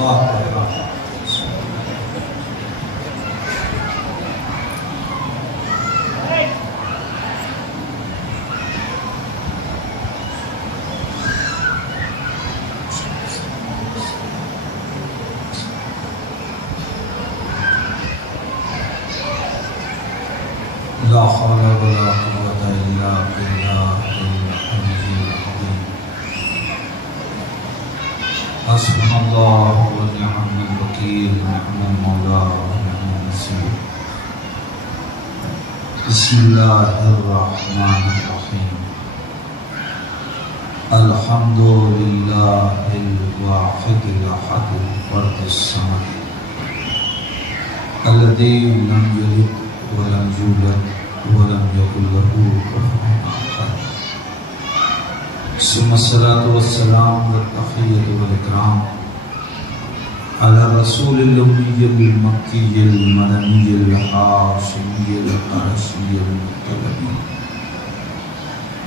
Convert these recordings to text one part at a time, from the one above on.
لا حول ولا قوة إلا بالله العلي العظيم. حسبنا الله ونعم الوكيل، نعم المولى ونعم النصير. بسم الله الرحمن الرحيم. الحمد لله الواحد الأحد الفرد الصمد الذي لم يلد ولم يولد ولم يكن له كفوا أحد. ثم الصلاة والسلام والتحية والإكرام على الرسول الأمي المكي المدني الهاشمي القرشي المطلبي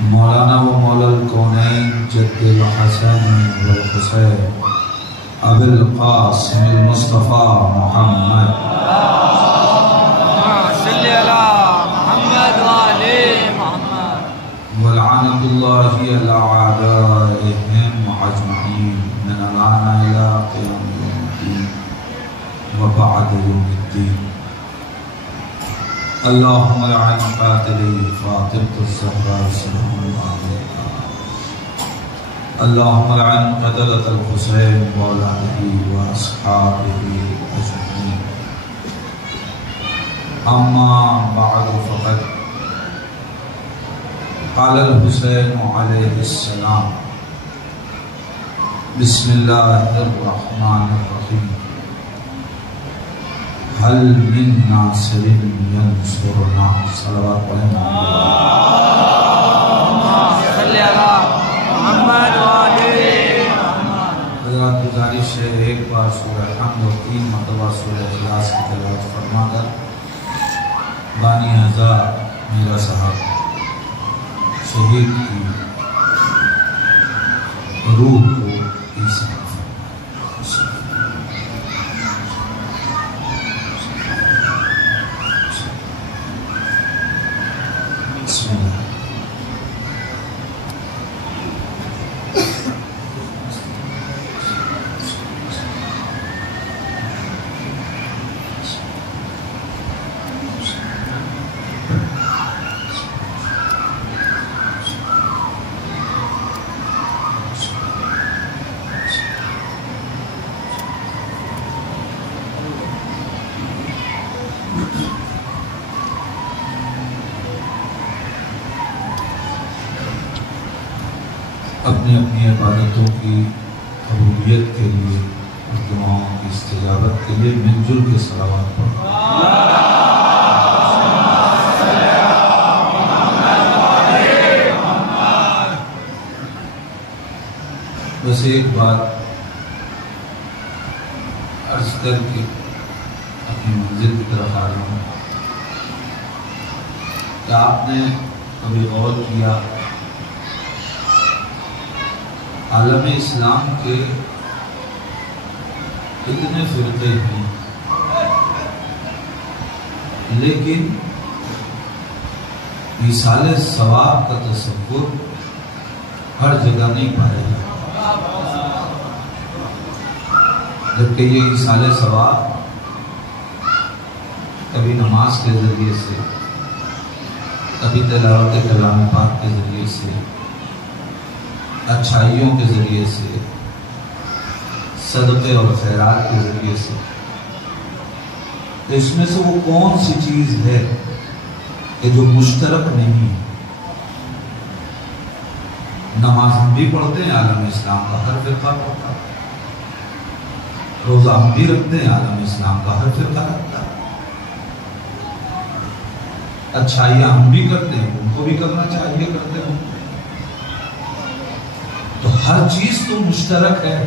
مولانا ومولا الكونين جد الحسن والحسين أبي القاسم المصطفى محمد ولعنة الله على أعدائهم أجمعين من الآن إلى قيام يوم الدين وبعد يوم الدين. اللهم لعن قاتلي فاطمة الزهراء سلام الله عليها. اللهم لعن قتلة الحسين وأولاده وأصحابه أجمعين. أما بعد فقد قال الحسين عليه السلام بسم الله الرحمن الرحيم هل من ناصر ينصرنا. صلوات اللهم صل على محمد وآل محمد. حضرات گزارش ہے ایک بار سورہ حمد اور 3 مرتبہ سورہ اخلاص کی تلاوت فرما کر بانی ہزار میرا صاحب شہید کی روح کو عیسیٰ بسم اللہ. اپنی اپنی عبادتوں کی قبولیت کے لیے اور دعاؤں کی استجابت کے لیے مل جل کے صلوات پڑھو. ویسے ایک بات عرض کر کے اپنی منزل کی طرف آ رہا ہوں کہ آپ نے کبھی غور کیا عالم اسلام کے کتنے فرقے ہیں لیکن ایصال ثواب کا تصور ہر جگہ نہیں پایا جاتا. جبکہ یہ ایصال ثواب کبھی نماز کے ذریعے سے، کبھی تلاوت کلام پاک کے ذریعے سے، اچھائیوں کے ذریعے سے، صدقے اور خیرات کے ذریعے سے. تو اس میں سے وہ کون سی چیز ہے کہ جو مشترک نہیں ہے؟ نماز ہم بھی پڑھتے ہیں، عالم اسلام کا ہر فرقہ پڑھتا ہے. روزہ ہم بھی رکھتے ہیں، عالم اسلام کا ہر فرقہ رکھتا ہے. اچھائیاں ہم بھی کرتے ہیں، ان کو بھی کرنا چاہیے، کرتے ہیں. تو ہر چیز تو مشترک ہے.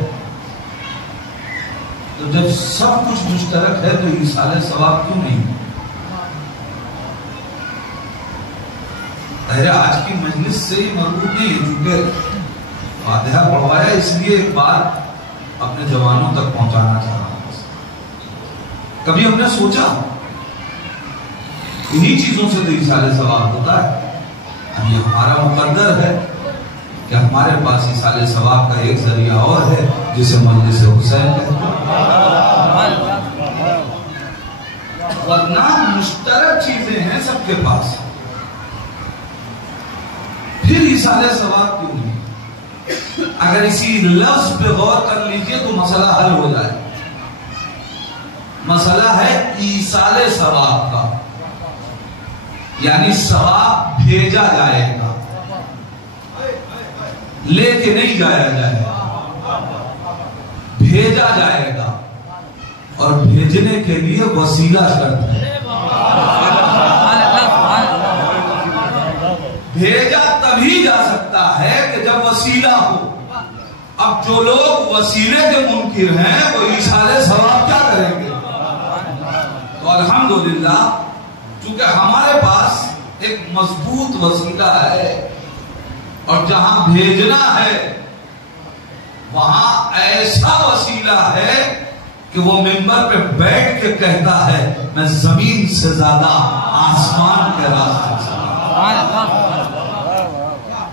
تو جب سب کچھ مشترک ہے تو ایصال ثواب کیوں نہیں؟ آج کی مجلس سے ہی مربوط نہیں ہے، چونکہ فاتحہ پڑھوایا اس لیے ایک بات اپنے جوانوں تک پہنچانا چاہ رہا ہوں. کبھی ہم نے سوچا انہی چیزوں سے تو ایصال ثواب ہوتا ہے. اب یہ ہمارا مقدر ہے کہ ہمارے پاس ایصال ثواب کا ایک ذریعہ اور ہے جسے مجلس حسین کہتے ہیں. ورنہ مشترک چیزیں ہیں سب کے پاس، پھر ایصال ثواب کیوں نہیں؟ اگر اسی لفظ پہ غور کر لیجئے تو مسئلہ حل ہو جائے. مسئلہ ہے ایصال ثواب کا، یعنی ثواب بھیجا جائے گا، لے کے نہیں جایا جائے گا، بھیجا جائے گا. اور بھیجنے کے لیے وسیلہ شرط ہے. بھیجا تبھی جا سکتا ہے کہ جب وسیلہ ہو. اب جو لوگ وسیلے کے منکر ہیں وہ ایصال ثواب کیا کریں گے؟ تو الحمدللہ چونکہ ہمارے پاس ایک مضبوط وسیلہ ہے اور جہاں بھیجنا ہے وہاں ایسا وسیلہ ہے کہ وہ ممبر پہ بیٹھ کے کہتا ہے میں زمین سے زیادہ آسمان کے راستے سے.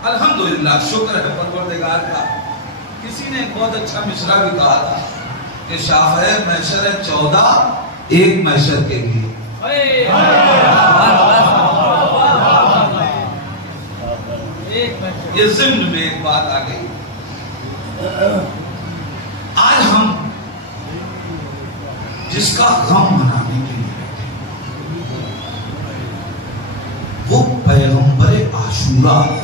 الحمدللہ شکر ہے پروردگار کا. کسی نے ایک بہت اچھا مشرا بھی کہا تھا کہ شافعی محشر 14 ایک محشر کے لیے. یہ ضمن میں ایک بات آ گئی. آج ہم جس کا غم منانے کے لیے بیٹھے وہ پیغمبر عاشورہ ہے.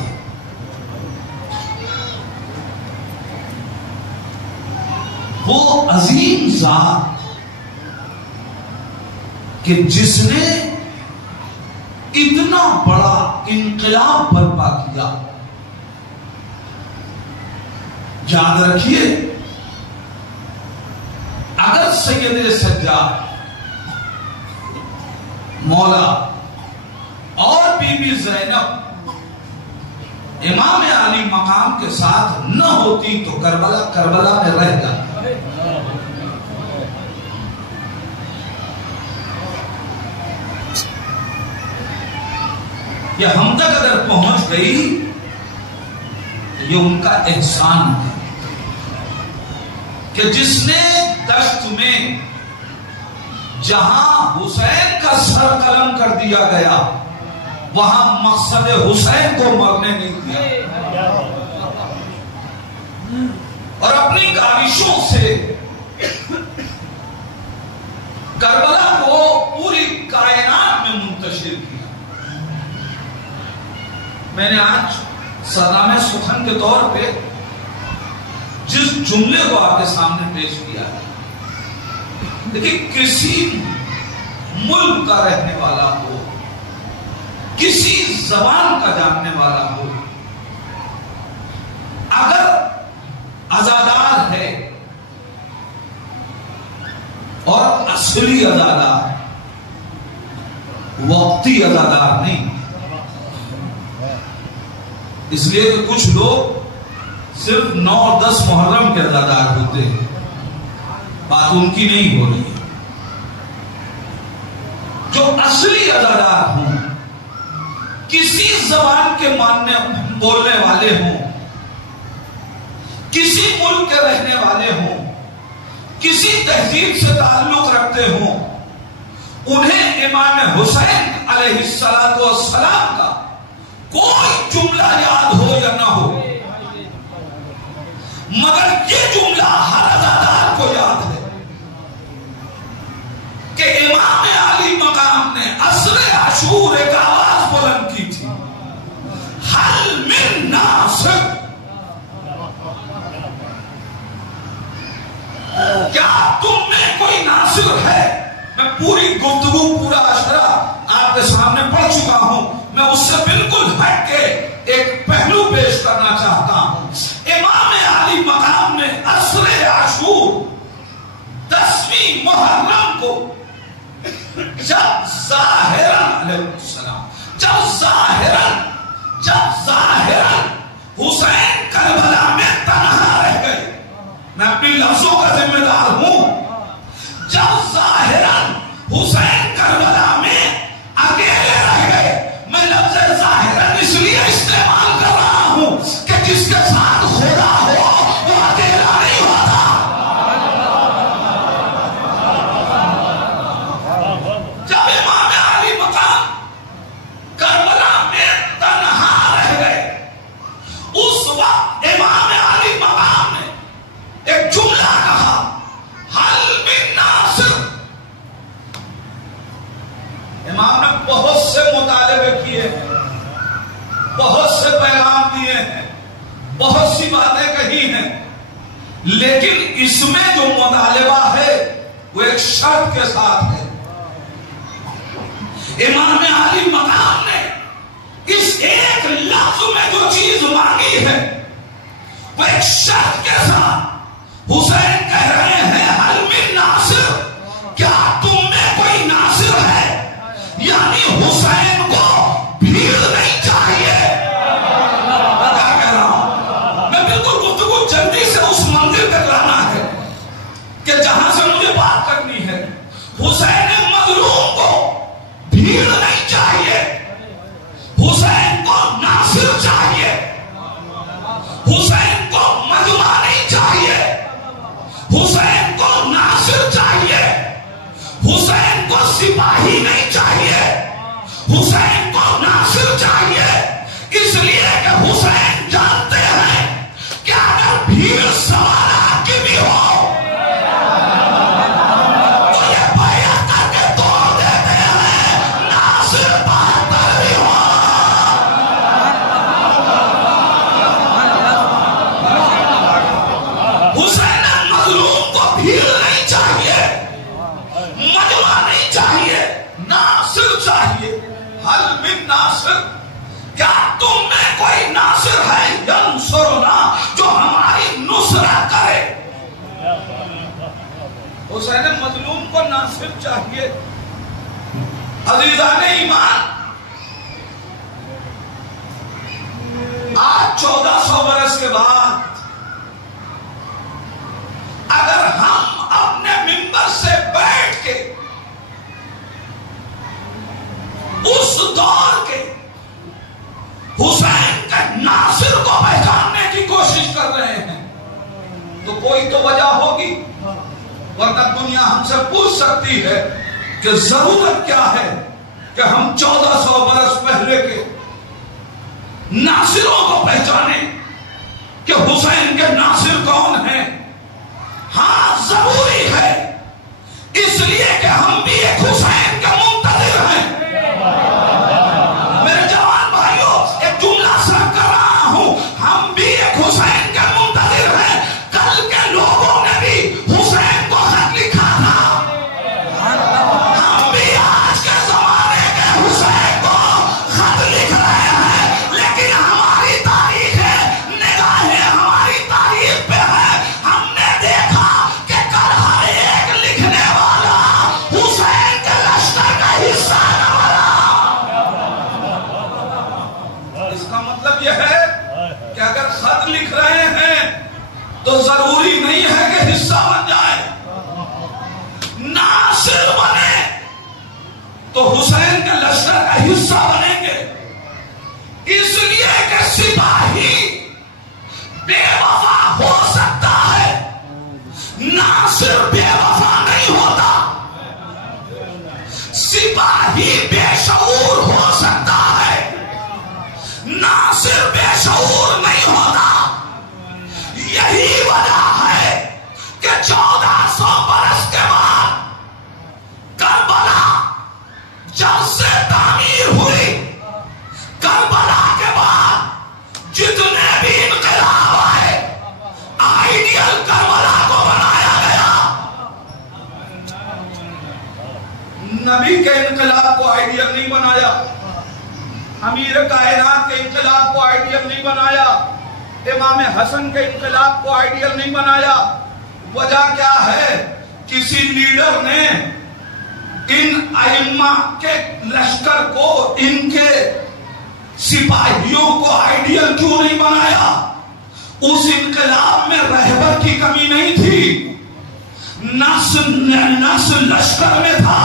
وہ عظیم ذات کہ جس نے اتنا بڑا انقلاب برپا کیا. یاد رکھیے اگر سید سجاد مولا اور بی بی زینب امام علی مقام کے ساتھ نہ ہوتی تو کربلا میں رہ جاتی. یہ ہم تک اگر پہنچ گئی تو یہ ان کا احسان ہے کہ جس نے دشت میں جہاں حسین کا سر قلم کر دیا گیا وہاں مقصد حسین کو مرنے نہیں دیا اور اپنی کاوشوں سے کربلا کو پوری کائنات میں منتشر کیا. میں نے آج سلام سخن کے طور پہ جس جملے کو آپ کے سامنے پیش کیا ہے، دیکھیں کسی ملک کا رہنے والا ہو، کسی زبان کا جاننے والا ہو، اگر عزادار ہے اور اصلی عزادار، وقتی عزادار نہیں. اس لیے کہ کچھ لوگ صرف 9-10 محرم کے عزادار ہوتے ہیں، بات ان کی نہیں ہو رہی ہے. جو اصلی عزادار ہوں، کسی زبان کے بولنے والے ہوں، کسی ملک کے رہنے والے ہوں، کسی تہذیب سے تعلق رکھتے ہوں، انہیں امام حسین علیہ السلام کا کوئی جملہ یاد ہو یا نہ ہو، مگر یہ جملہ ہر عزادار کو یاد ہے کہ امام علی مقام نے عصر عاشور ایک آواز بلند کی تھی، حل من ناصر، کیا تم میں کوئی ناصر ہے؟ میں پوری گفتگو پورا اشرا آپ کے سامنے پڑھ چکا ہوں، میں اس سے بالکل ہٹ کے ایک پہلو پیش کرنا چاہتا ہوں. امام علی مقام نے عصر عاشور 10ویں محرم کو جب ظاہراً حسین کربلا میں تنہا رہ گئے، میں اپنی لفظوں لیکن اس میں جو مطالبہ ہے وہ ایک شرط کے ساتھ ہے. امام علی مقام نے اس ایک لفظ میں جو چیز مانگی ہے وہ ایک شرط کے ساتھ. حسین کہہ رہے ہیں حل من ناصر، کیا تم میں کوئی ناصر ہے؟ یعنی حسین کو بھیڑ نہیں چاہیے. کیا کہہ رہا ہوں میں؟ بالکل گفتگو جلدی سے اس منزل تک لانا ہے کہ جہاں سے مجھے بات کرنی ہے. حسین مظلوم کو بھیڑ نہیں چاہیے، حسین کو ناصر چاہیے، حسین کو مجمع نہیں چاہیے، حسین کو ناصر چاہیے، حسین کو سپاہی نہیں چاہیے، حسین کو ناصر چاہیے. اس لیے کہ حسین جانتے ہیں کہ اگر بھیڑ سوار آپ کی بھی ہو تو یہ بیعت کر کے توڑ دیتے ہیں، ناصر بہتر بھی ہو. حسین مظلوم کو بھیڑ نہیں چاہیے، مجمع نہیں چاہیے، ناصر چاہیے. حل من ناصر، کیا تم میں کوئی ناصر ہے ینصرنا، جو ہماری نصرت کرے. حسین مظلوم کو ناصر چاہیے. عزیزان ایمان، آج 1400 برس کے بعد اگر ہم اپنے منبر سے بیٹھ کے اس دور کے حسین کے ناصر کو پہچاننے کی کوشش کر رہے ہیں تو کوئی تو وجہ ہوگی، ورنہ دنیا ہم سے پوچھ سکتی ہے کہ ضرورت کیا ہے کہ ہم 1400 برس پہلے کے ناصروں کو پہچانیں کہ حسین کے ناصر کون ہیں. ہاں ضروری ہے، اس لیے کہ ہم بھی ایک حسین کے منتظر ہیں. میرے جوان بھائیوں، ایک جملہ صرف کر رہا ہوں، ہم بھی ایک حسین کے منتظر ہیں. کل کے لوگوں نے بھی حسین کو خط لکھا تھا، ہم بھی آج کے زمانے کے حسین کو خط لکھ رہے ہیں. لیکن ہماری تاریخ ہے، نگاہیں ہماری تاریخ پہ ہے. ہم نے دیکھا کہ کل ہر ایک لکھنے والا حسین کے لشکر کا حصہ نہ بنا. اس کا مطلب یہ ہے کہ اگر خط لکھ رہے ہیں تو ضروری نہیں ہے کہ حصہ بن جائے. ناصر بنے تو حسین کے لشکر کا حصہ بنیں گے. اس لیے کہ سپاہی بے وفا ہو سکتا ہے، ناصر بے وفا نہیں ہوتا. سپاہی بے شعور ہو سکتا ہے، ناصر بے شعور نہیں ہوتا. یہی وجہ ہے کہ 1400 برس کے بعد کربلا جب سے تعمیر ہوئی، کربلا کے بعد جتنے بھی انقلاب آئے، آئیڈیل کربلا کو بنایا گیا. نبی کے انقلاب کو آئیڈیل نہیں بنایا، امیر کائنات کے انقلاب کو آئیڈیل نہیں بنایا، امام حسن کے انقلاب کو آئیڈیل نہیں بنایا. وجہ کیا ہے؟ کسی لیڈر نے ان ائمہ کے لشکر کو، ان کے سپاہیوں کو آئیڈیل کیوں نہیں بنایا؟ اس انقلاب میں رہبر کی کمی نہیں تھی، نصر لشکر میں تھا،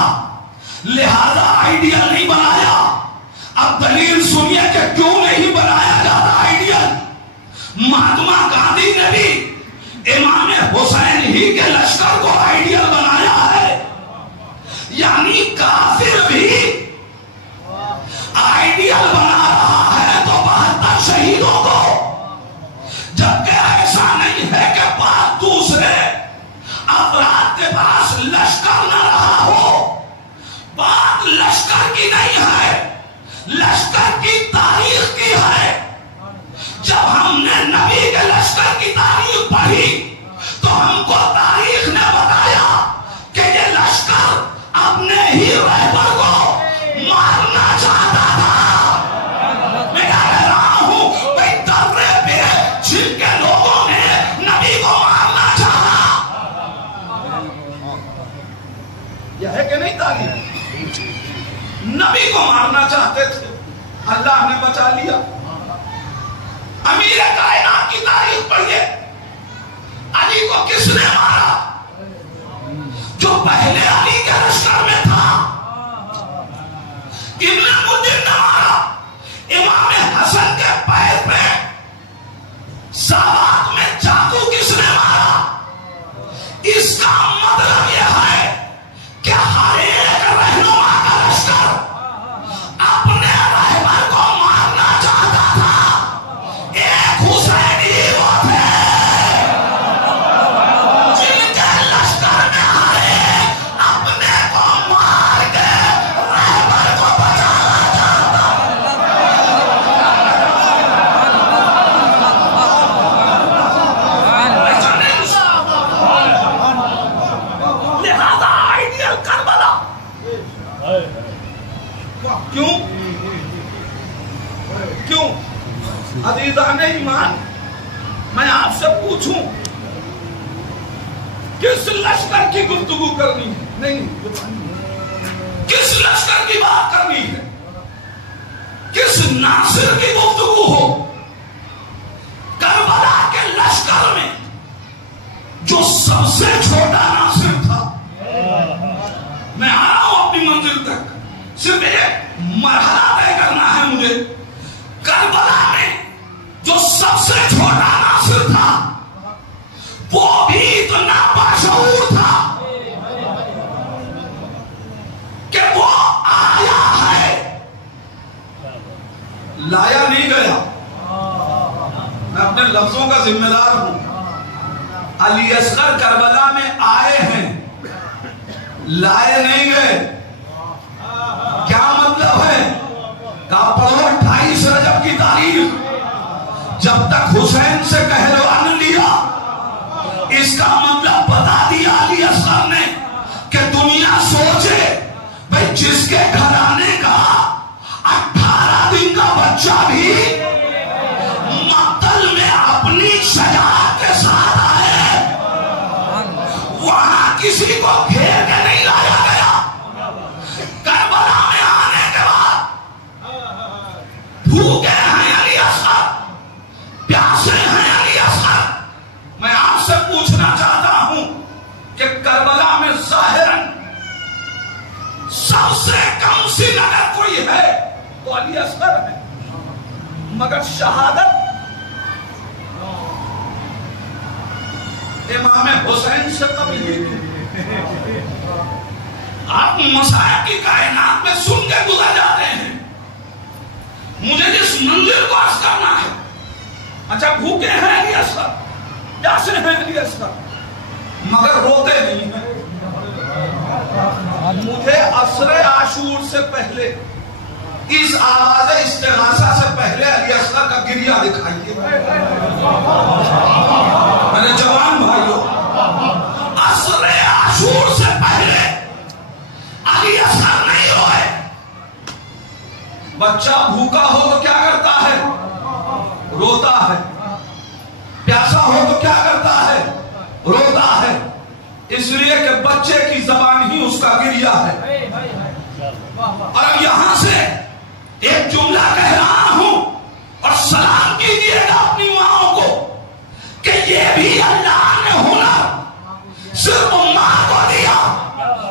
لہذا آئیڈیل نہیں بنایا. اب دلیل سنیے کہ کیوں نہیں بنایا جاتا آئیڈیل. مہاتما گاندھی نے بھی امام حسین ہی کے لشکر کو آئیڈیل بنایا ہے. یعنی کافر بھی آئیڈیل بنا رہا ہے تو 72 شہیدوں کو، جبکہ ایسا نہیں ہے کہ پاس دوسرے افراد کے پاس لشکر نہ رہا ہو. بات لشکر کی نہیں ہے، لشکر کی تاریخ کی ہے. جب ہم نے نبی کے لشکر کی تاریخ پڑھی کو مارنا چاہتے تھے، اللہ نے بچا لیا۔ امیر کائنات کی تاریخ پڑھیے، علی کو کس نے مارا؟ جو پہلے علی کے لشکر میں تھا، ابن مدر نے مارا۔ امام حسن کے پیر پہ ساوات میں چاقو کس نے مارا؟ اس کا مطلب یہ ہے کہ ہر ایک رہنما کا لشکر اپنے رہبر کو مارنا چاہتا تھا۔ ایک حسینی وہ تھے جن کے لشکر میں ہر ایک اپنے کو مار کے رہبر کو بچانا چاہتا۔ لہذا آئیڈیل کربلا کیوں عزیزان ایمان، میں آپ سے پوچھوں کس لشکر کی گفتگو کرنی ہے؟ نہیں، کس لشکر کی بات کرنی ہے؟ کس ناصر کی گفتگو ہو؟ کربلا کے لشکر میں جو سب سے چھوٹا ناصر تھا، میں آ رہا ہوں اپنی منزل تک، صرف ایک مرحلہ طے کرنا ہے مجھے۔ کربلا میں جو سب سے چھوٹا ناصر تھا وہ بھی اتنا باشعور تھا کہ وہ آیا ہے، لایا نہیں گیا۔ میں اپنے لفظوں کا ذمہ دار ہوں۔ علی اصغر کربلا میں آئے ہیں، لائے نہیں گئے۔ کیا مطلب ہے؟ کہا پڑھو 28 رجب کی تاریخ، جب تک حسین سے کہلوا نہ لیا، اس کا مطلب بتا دیا علی اصغر نے کہ دنیا سوچے بھئی جس کے گھرانے کا 18 دن کا بچہ بھی مقتل میں اپنی شجاعت کے ساتھ آئے، وہاں کسی کو گھیر کے نہیں لایا گیا۔ کربلا میں آنے کے بعد بھوکے ہیں علی اصغر، پیاسے ہیں علی اصغر۔ میں آپ سے پوچھنا چاہتا ہوں کہ کربلا میں ظاہراً سب سے کم سن اگر کوئی ہے تو علی اصغر ہے، مگر شہادت امام حسین سے کبھی نہیں۔ آپ مسائل کی کائنات میں سن کے گزر جاتے ہیں۔ مجھے جس منزل کو عرض کرنا ہے، اچھا بھوکے ہیں علی اصغر، پیاسے ہیں علی اصغر، مگر روتے نہیں ہیں۔ مجھے عصر عاشور سے پہلے، اس آواز استغاثہ سے پہلے علی اصغر کا گریہ دکھائیے میرے جوان بھائیوں۔ عصر عاشور سے پہلے علی اصغر نہیں روئے۔ بچہ بھوکا ہو تو کیا کرتا ہے؟ روتا ہے۔ پیاسا ہو تو کیا کرتا ہے؟ روتا ہے۔ اس لیے کہ بچے کی زبان ہی اس کا گریہ ہے۔ اور اب یہاں سے ایک جملہ کہہ رہا ہوں اور سلام کیجیے گا اپنی ماں کو کہ یہ بھی اللہ نے ہنر صرف ماں کو دیا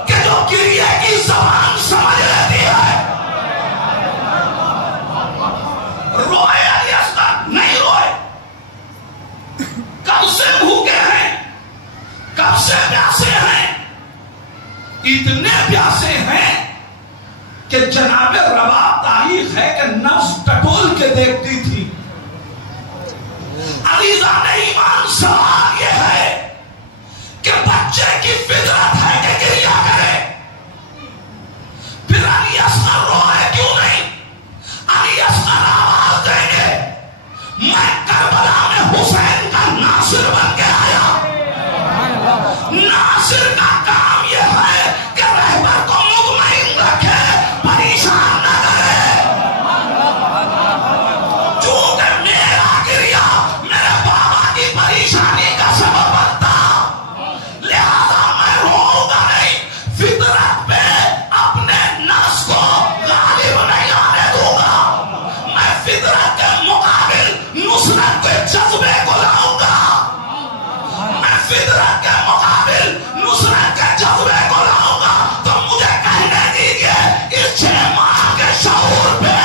کہ جو گریہ کی زبان سمجھ لیتی ہے۔ روئے علی اصغر نہیں روئے۔ کب سے بھوکے ہیں، کب سے پیاسے ہیں؟ اتنے پیاسے ہیں کہ جناب رباب تاریخ ہے کہ نفس ٹٹول کے دیکھتی تھی۔ عزیزان ایمان، سوال یہ ہے کہ بچے کی فطرت ہے کہ گریہ کرے، پھر علی اصغر روئے کیوں نہیں؟ علی اصغر آواز دیں گے میں کربلا میں حسین کا ناصر بن کے آیا۔ ناصر کا کام یہ ہے کہ رہبر کو مطمئن رکھے، پریشان نہ کرے۔ چونکہ میرا گریہ میرے بابا کی پریشانی فطرت کے مقابل نصرت کے جذبے کو لاؤں گا تو مجھے کہنے دیجئے اس 6 ماہ کے شعور پہ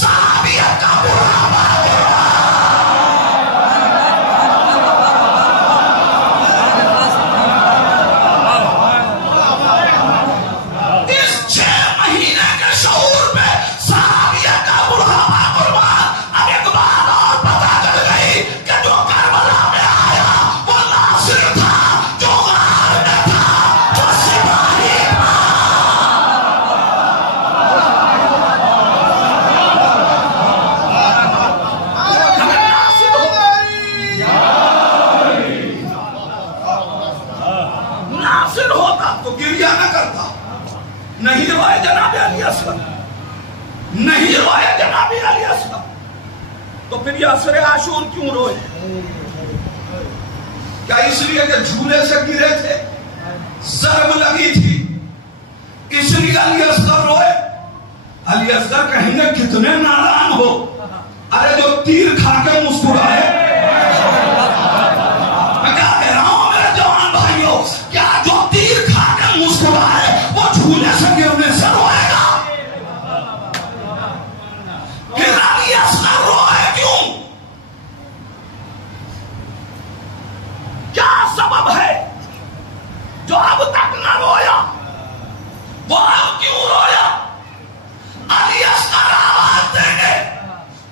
صحابیت کا بڑھاوا نہیں روئے جناب علی اصغر تو پھر یاسر عاشور کیوں روئے؟ کیا اس لیے کہ جھولے سے گرے تھے، ضرب لگی تھی، اس لیے علی اصغر روئے؟ علی اصغر کہیں گے کتنے نادان ہو، ارے جو تیر کھا کے مسکرائے، میں کیا کہہ رہا ہوں میرے جوان بھائیوں، کیا جو تیر کھا کے مسکرائے وہ جھولے سے گرنے سے روئے گا؟ پھر علی اصغر روئے کیوں؟ کیا سبب ہے جو اب تک نہ رویا؟ وہ اب کیوں رویا؟ علی اصغر آواز دیں گے،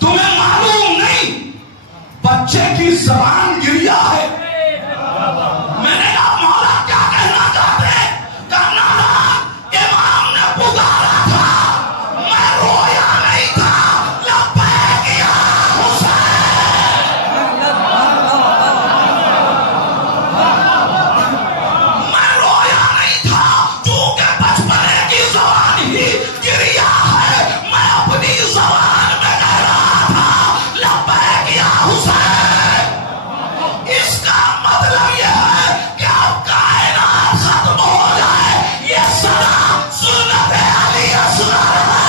تمہیں معلوم نہیں بچے کی زبان گریا ہے۔ میں نے کہا مولا کیا کہنا چاہتے ہیں؟ کہنا امام نے پکارا تھا، میں رویا نہیں تھا، لبیک یا حسین، میں رویا نہیں تھا چونکہ بچپنے کی زبان ہی گریا ہے، میں اپنی زبان میں کہہ رہا تھا لبیک یا حسین۔ اس کا مطلب یہ ہے کہ اب کائنات ختم ہو جائے، یہ صدا سنت علی اصغر ہے۔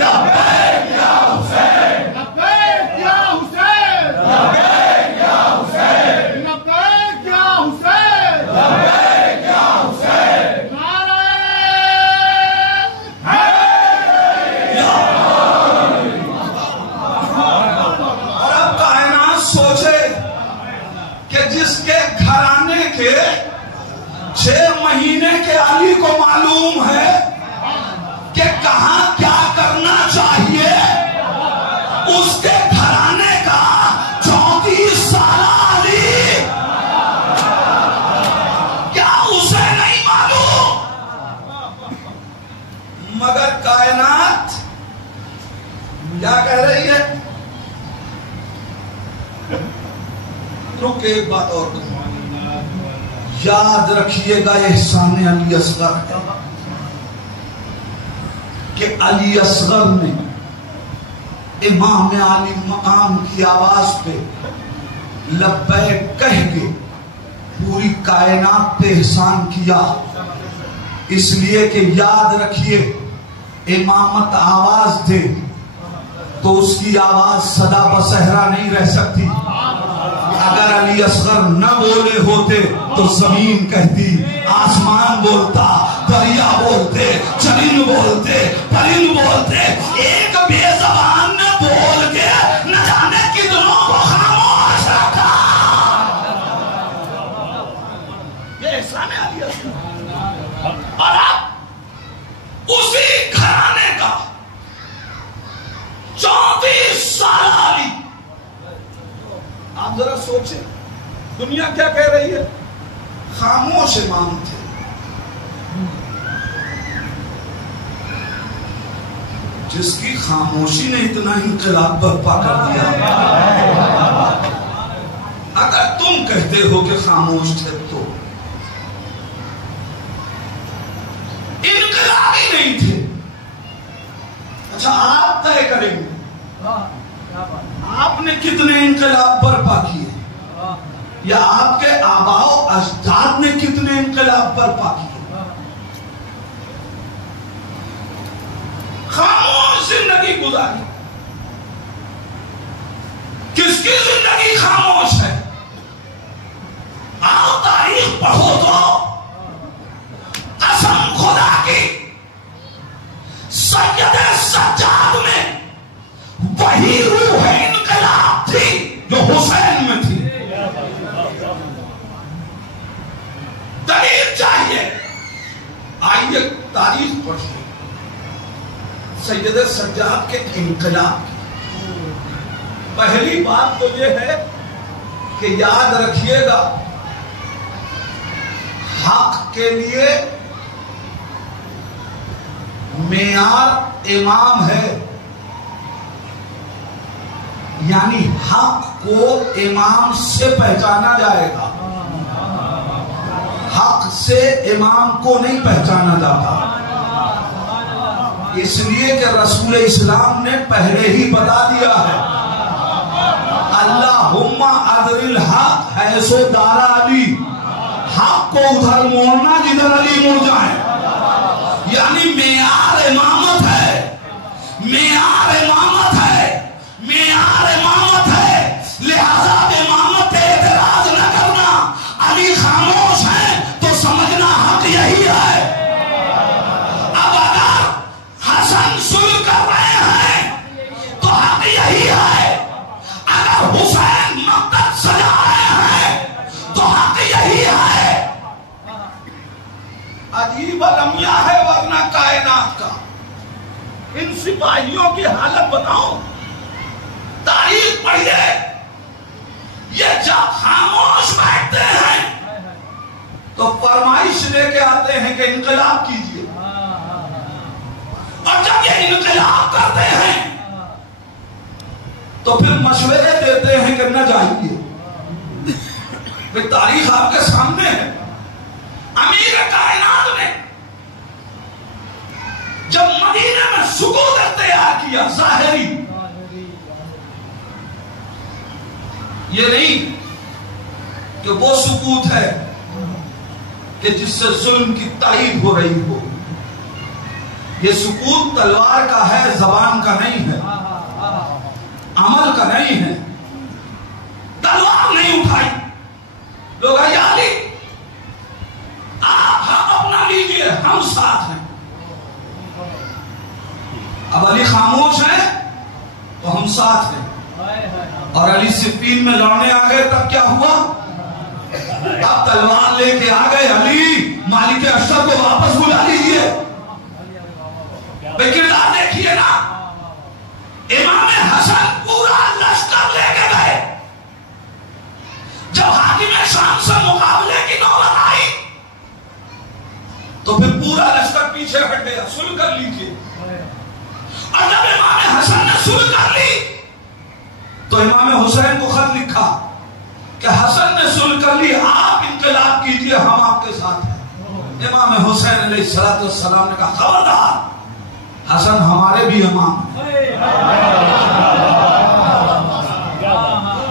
لبیک یا حسین، لبیک یا حسین، لبیک یا حسین، لبیک یا حسین، لبیک یا حسین، نعرہ اور اب کائنات سوچے کہ جس کے گھرانے کے 6 مہینے کے علی کو معلوم ہے کہ کہاں کیا کرنا چاہیے، اس کے گھرانے کا 34 سالہ علی کیا اسے نہیں معلوم؟ مگر کائنات کیا کہہ رہی ہے؟ رک ایک بات اور یاد رکھیے گا احسان علی اصغر کہ علی اصغر نے امام علی مقام کی آواز پہ لبیک کہہ کے پوری کائنات پہ احسان کیا، اس لیے کہ یاد رکھیے امامت آواز دے تو اس کی آواز صدا بصحرا نہیں رہ سکتی۔ اگر علی اصغر نہ بولے ہوتے تو زمین کہتی، آسمان بولتا، دریا بولتے، چرند بولتے، پرند بولتے، ایک بے زبان نے بول کے نہ جانے کتنوں کو خاموش رکھا۔ یہ احسان ہے علی اصغر۔ اور اب اسی گھرانے کا 34 سالہ علی، آپ ذرا سوچیں دنیا کیا کہہ رہی ہے؟ خاموش امام تھے، جس کی خاموشی نے اتنا انقلاب برپا کر دیا۔ اگر تم کہتے ہو کہ خاموش تھے تو انقلابی نہیں تھے۔ اچھا آپ طے کریں گے آپ نے کتنے انقلاب برپا کیے، یا آپ کے آباء و اجداد نے کتنے انقلاب برپا کیے؟ خاموش زندگی گزاری، کس کی زندگی سید سجاد کے انقلاب. پہلی بات تو یہ ہے کہ یاد رکھیے گا حق کے لیے معیار امام ہے، یعنی حق کو امام سے پہچانا جائے گا، حق سے امام کو نہیں پہچانا جاتا. اس لیے کہ رسول اسلام نے پہلے ہی بتا دیا ہے اللہم ادر الحق حیث دار علی، حق کو ادھر موڑنا جدھر علی مڑ جائے. یعنی معیار امامت ہے، معیار امامت ہے، معیار امامت ہے. لہذا امامت پہ اعتراض نہ کرنا. علی خاموش ہے تو سمجھنا حق یہی ہے. اب اگر حسن صلح کر رہے ہیں تو حق یہی ہے، اگر حسین مقتل سجا رہے ہیں تو حق یہی ہے. عجیب المیہ ہے ورنہ کائنات کا. ان سپاہیوں کی حالت بتاؤ، تاریخ پڑھیے. یہ جب خاموش بیٹھتے ہیں تو فرمائش لے کے آتے ہیں کہ انقلاب کیجیے، اور جب یہ انقلاب کرتے ہیں تو پھر مشورے دیتے ہیں کہ نہ جائیے. تاریخ آپ کے سامنے ہے. امیر کائنات نے جب مدینہ میں سکوت اختیار کیا ظاہری، یہ نہیں کہ وہ سکوت ہے کہ جس سے ظلم کی تائید ہو رہی ہو. یہ سکوت تلوار کا ہے، زبان کا نہیں ہے، عمل کا نہیں ہے. تلوار نہیں اٹھائی. لوگ علی آپ حق اپنا لیجئے، ہم ساتھ ہیں. اب علی خاموش ہے تو ہم ساتھ ہیں. اور علی صفین میں لڑنے آ گئے تب کیا ہوا؟ اب تلوار لے کے آ گئے. علی مالک اشرف کو واپس بلا لیجئے. بے کردار دیکھیے نا. امام حسن پورا لشکر لے کے گئے. جب حاکم شام سے مقابلے کی نوبت آئی تو پھر پورا لشکر پیچھے ہٹ گیا. صلح کر لیجیے. اور جب امام حسن نے صلح کر لی تو امام حسین کو خط لکھا کہ حسن نے صلح کر لی، آپ انقلاب کیجیے، ہم آپ کے ساتھ ہیں. امام حسین علیہ السلام نے کہا خبردار، حسن ہمارے بھی امام ہیں،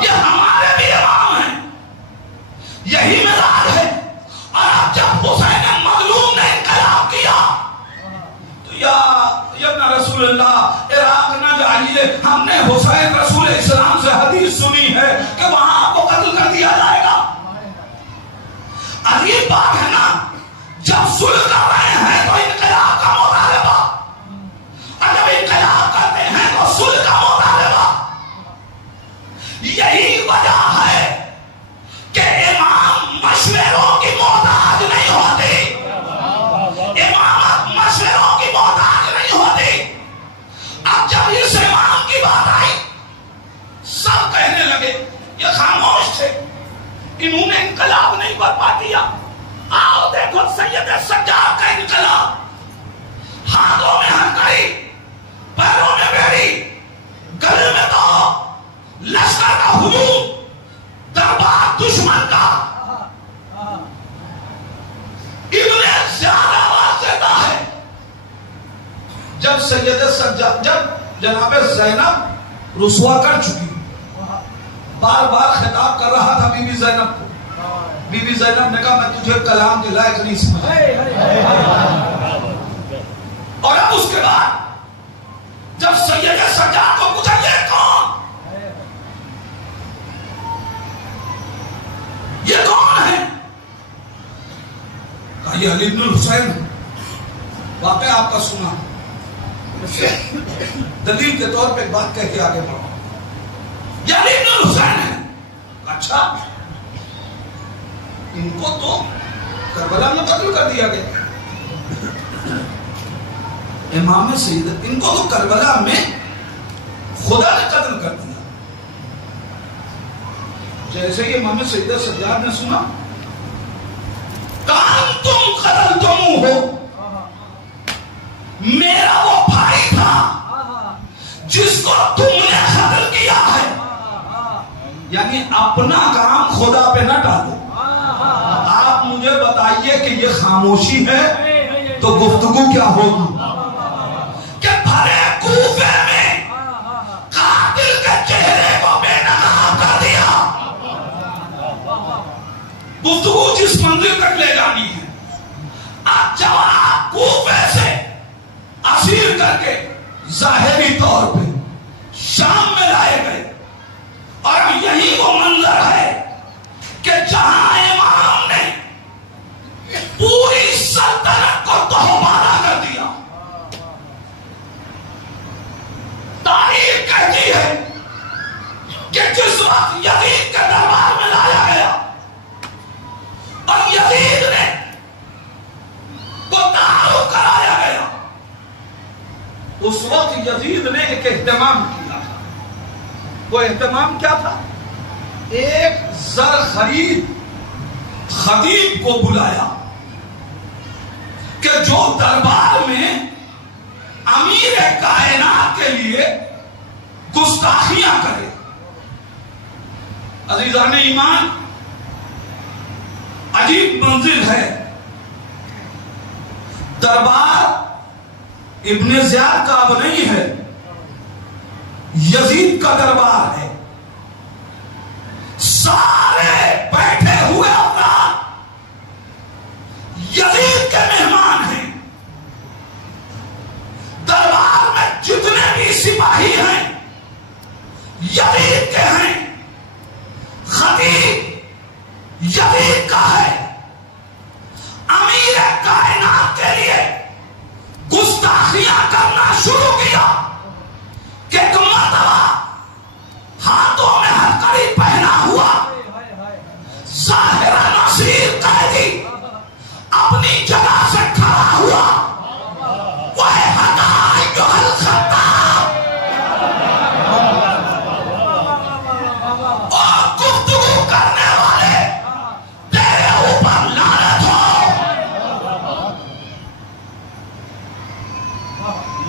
یہ ہمارے بھی امام ہیں، یہی مزاج ہے. اور اب جب حسین مظلوم نے انقلاب کیا تو یا رسول اللہ عراق نہ جائیے، ہم نے حسین رسول اسلام سے حدیث سنی ہے کہ وہاں آپ کو قتل کر دیا جائے گا. عجیب بات ہے نا. جب صلح کر رہے ہیں تو انقلاب کا مطالبہ، اور جب انقلاب کرتے ہیں تو صلح کا مطالبہ. یہی وجہ ہے کہ امام مشوروں کی محتاج نہیں ہوتی، امامت مشوروں کی محتاج نہیں ہوتی. اب جب اس امام کی بات آئی سب کہنے لگے یہ خاموش تھے، انہوں نے انقلاب نہیں برپا دیا. آؤ دیکھو سید سجاد کا انقلاب. ہاتھوں میں ہتھکڑی، پیروں میں بیڑی، گلے میں تو لشکر کا ہجوم، دربار دشمن کا. ابن زیادہ آواز دیتا ہے. جب سید سجاد، جب جناب زینب رسوا کر چکی، بار بار خطاب کر رہا تھا بی بی زینب کو، بی بی زینب نے کہا میں تجھے کلام کے لائق نہیں سمجھا. اور اب اس کے بعد جب سید سجاد کو پوچھا یہ کون، یہ کون ہے، کہا یہ علی بن الحسین ہے. واقعہ آپ کا سنا. دلیل کے طور پہ ایک بات کہہ کے آگے بڑھا، یہ علی بن الحسین ہے. اچھا، ان کو تو کربلا میں قتل کر دیا گیا. امام سیدہ ان کو تو کربلا میں خدا نے قتل کر دیا. جیسے کہ امام سیدہ سجاد نے سنا کان تم قتل تم ہو، میرا وہ بھائی تھا جس کو تم نے قتل کیا ہے. یعنی اپنا کام خدا پہ نہ ڈالو. آپ مجھے بتائیے کہ یہ خاموشی ہے تو گفتگو کیا ہوگی کہ بھرے کوفے میں قاتل کے چہرے کو بے نقاب کر دیا. گفتگو جس منزل تک لے جانی ہے. آپ جواب کوفے سے اسیر کر کے ظاہری طور پہ شام میں لائے گئے. اور اب یہی وہ منظر ہے کہ جہاں امام نے پوری سلطنت کو تہمارا کر دیا. تاریخ کہتی ہے کہ جس وقت یزید کے دربار میں لایا گیا اور یزید نے کو تعارف کرایا گیا، اس وقت یزید نے ایک اہتمام کیا تھا. وہ اہتمام کیا تھا؟ ایک زر خرید خطیب کو بلایا کہ جو دربار میں امیر کائنات کے لیے گستاخیاں کرے. عزیزان ایمان، عجیب منزل ہے. دربار ابن زیاد کا اب نہیں ہے، یزید کا دربار ہے. سارے بیٹھے ہوئے افراد یزید کے مہمان ہیں. دربار میں جتنے بھی سپاہی ہیں یزید کے ہیں. خطیب یزید کا ہے. امیر کائنات کے لیے گستاخیاں کرنا شروع کیا کہ ایک مرتبہ ہاتھوں میں ہتھکڑی پہنا ہوا ظاہرہ نصیر قیدی اپنی جگہ سے کھڑا ہوا. وہ ہدایت الخطاب اور گفتگو کرنے والے تیرے اوپر لعنت ہو.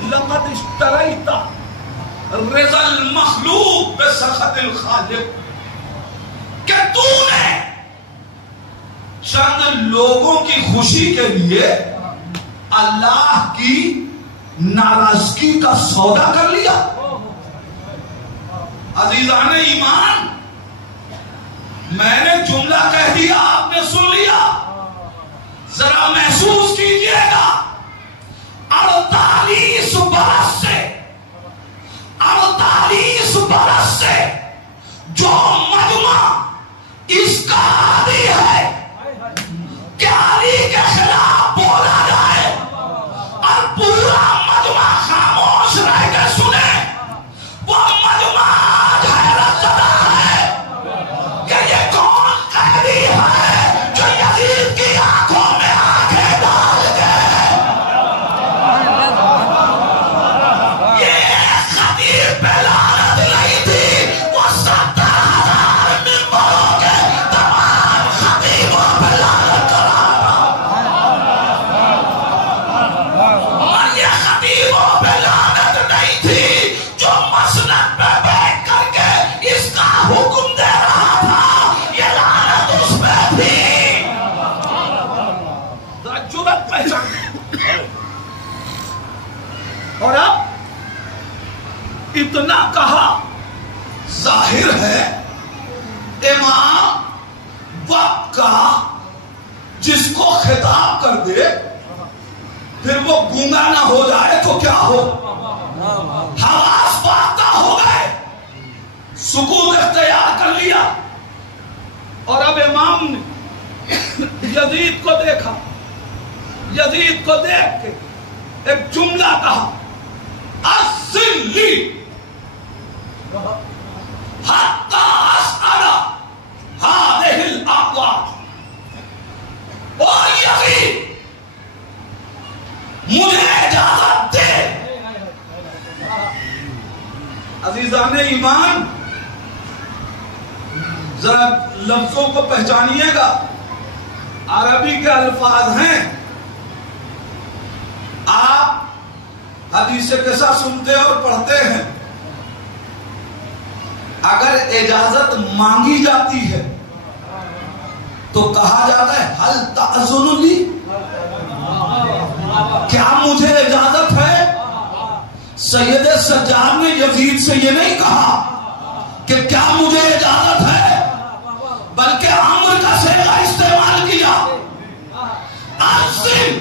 لقد اشتریت رضا المخلوق بسخط الخالق، کہ تو نے چند لوگوں کی خوشی کے لیے اللہ کی ناراضگی کا سودا کر لیا. عزیزان ایمان، میں نے جملہ کہہ دیا، آپ نے سن لیا. ذرا محسوس کیجئے گا 48 برس سے 48 برس سے جو مجمع اس کا عادی ہے کہ علی کے خلاف بولا جائے اور پورا مجمع خاموش رہ کے سنے، وہ مجمع آج حیرت زدہ ہے کہ یہ کون قیدی ہے جو یزید کی آنکھوں میں آنکھیں ڈال کے یہ خطیب پہ لعنت نہیں تھی، وہ 70,000 ممبروں کے تمام خطیبوں پہ لعنت کرا رہا. اور یہ خطیبوں پہ لعنت نہیں تھی جو مسند پہ بیٹھ کر کے اس کا حکم دے رہا تھا، یہ لعنت اس پہ تھی. جرأت پہچان. اور اب اتنا کہا، ظاہر ہے امام وقت کا جس کو خطاب کر دے پھر وہ گونگا نہ ہو جائے تو کیا ہو. حواس باختہ ہو گئے، سکوت اختیار کر لیا. اور اب امام نے یزید کو دیکھا. یزید کو دیکھ کے ایک جملہ کہا، اصل لی حتی اسأل هذه الاقوال. اور یزید مجھے اجازت دے ایمان ذرا لفظوں کو پہچانیے گا، عربی کے الفاظ ہیں. آپ حدیث قصہ سنتے اور پڑھتے ہیں. اگر اجازت مانگی جاتی ہے تو کہا جاتا ہے حل تأذن لی، کیا مجھے اجازت ہے؟ سید سجاد نے یزید سے یہ نہیں کہا کہ کیا مجھے اجازت ہے، بلکہ امر کا صیغہ استعمال کیا. اذن،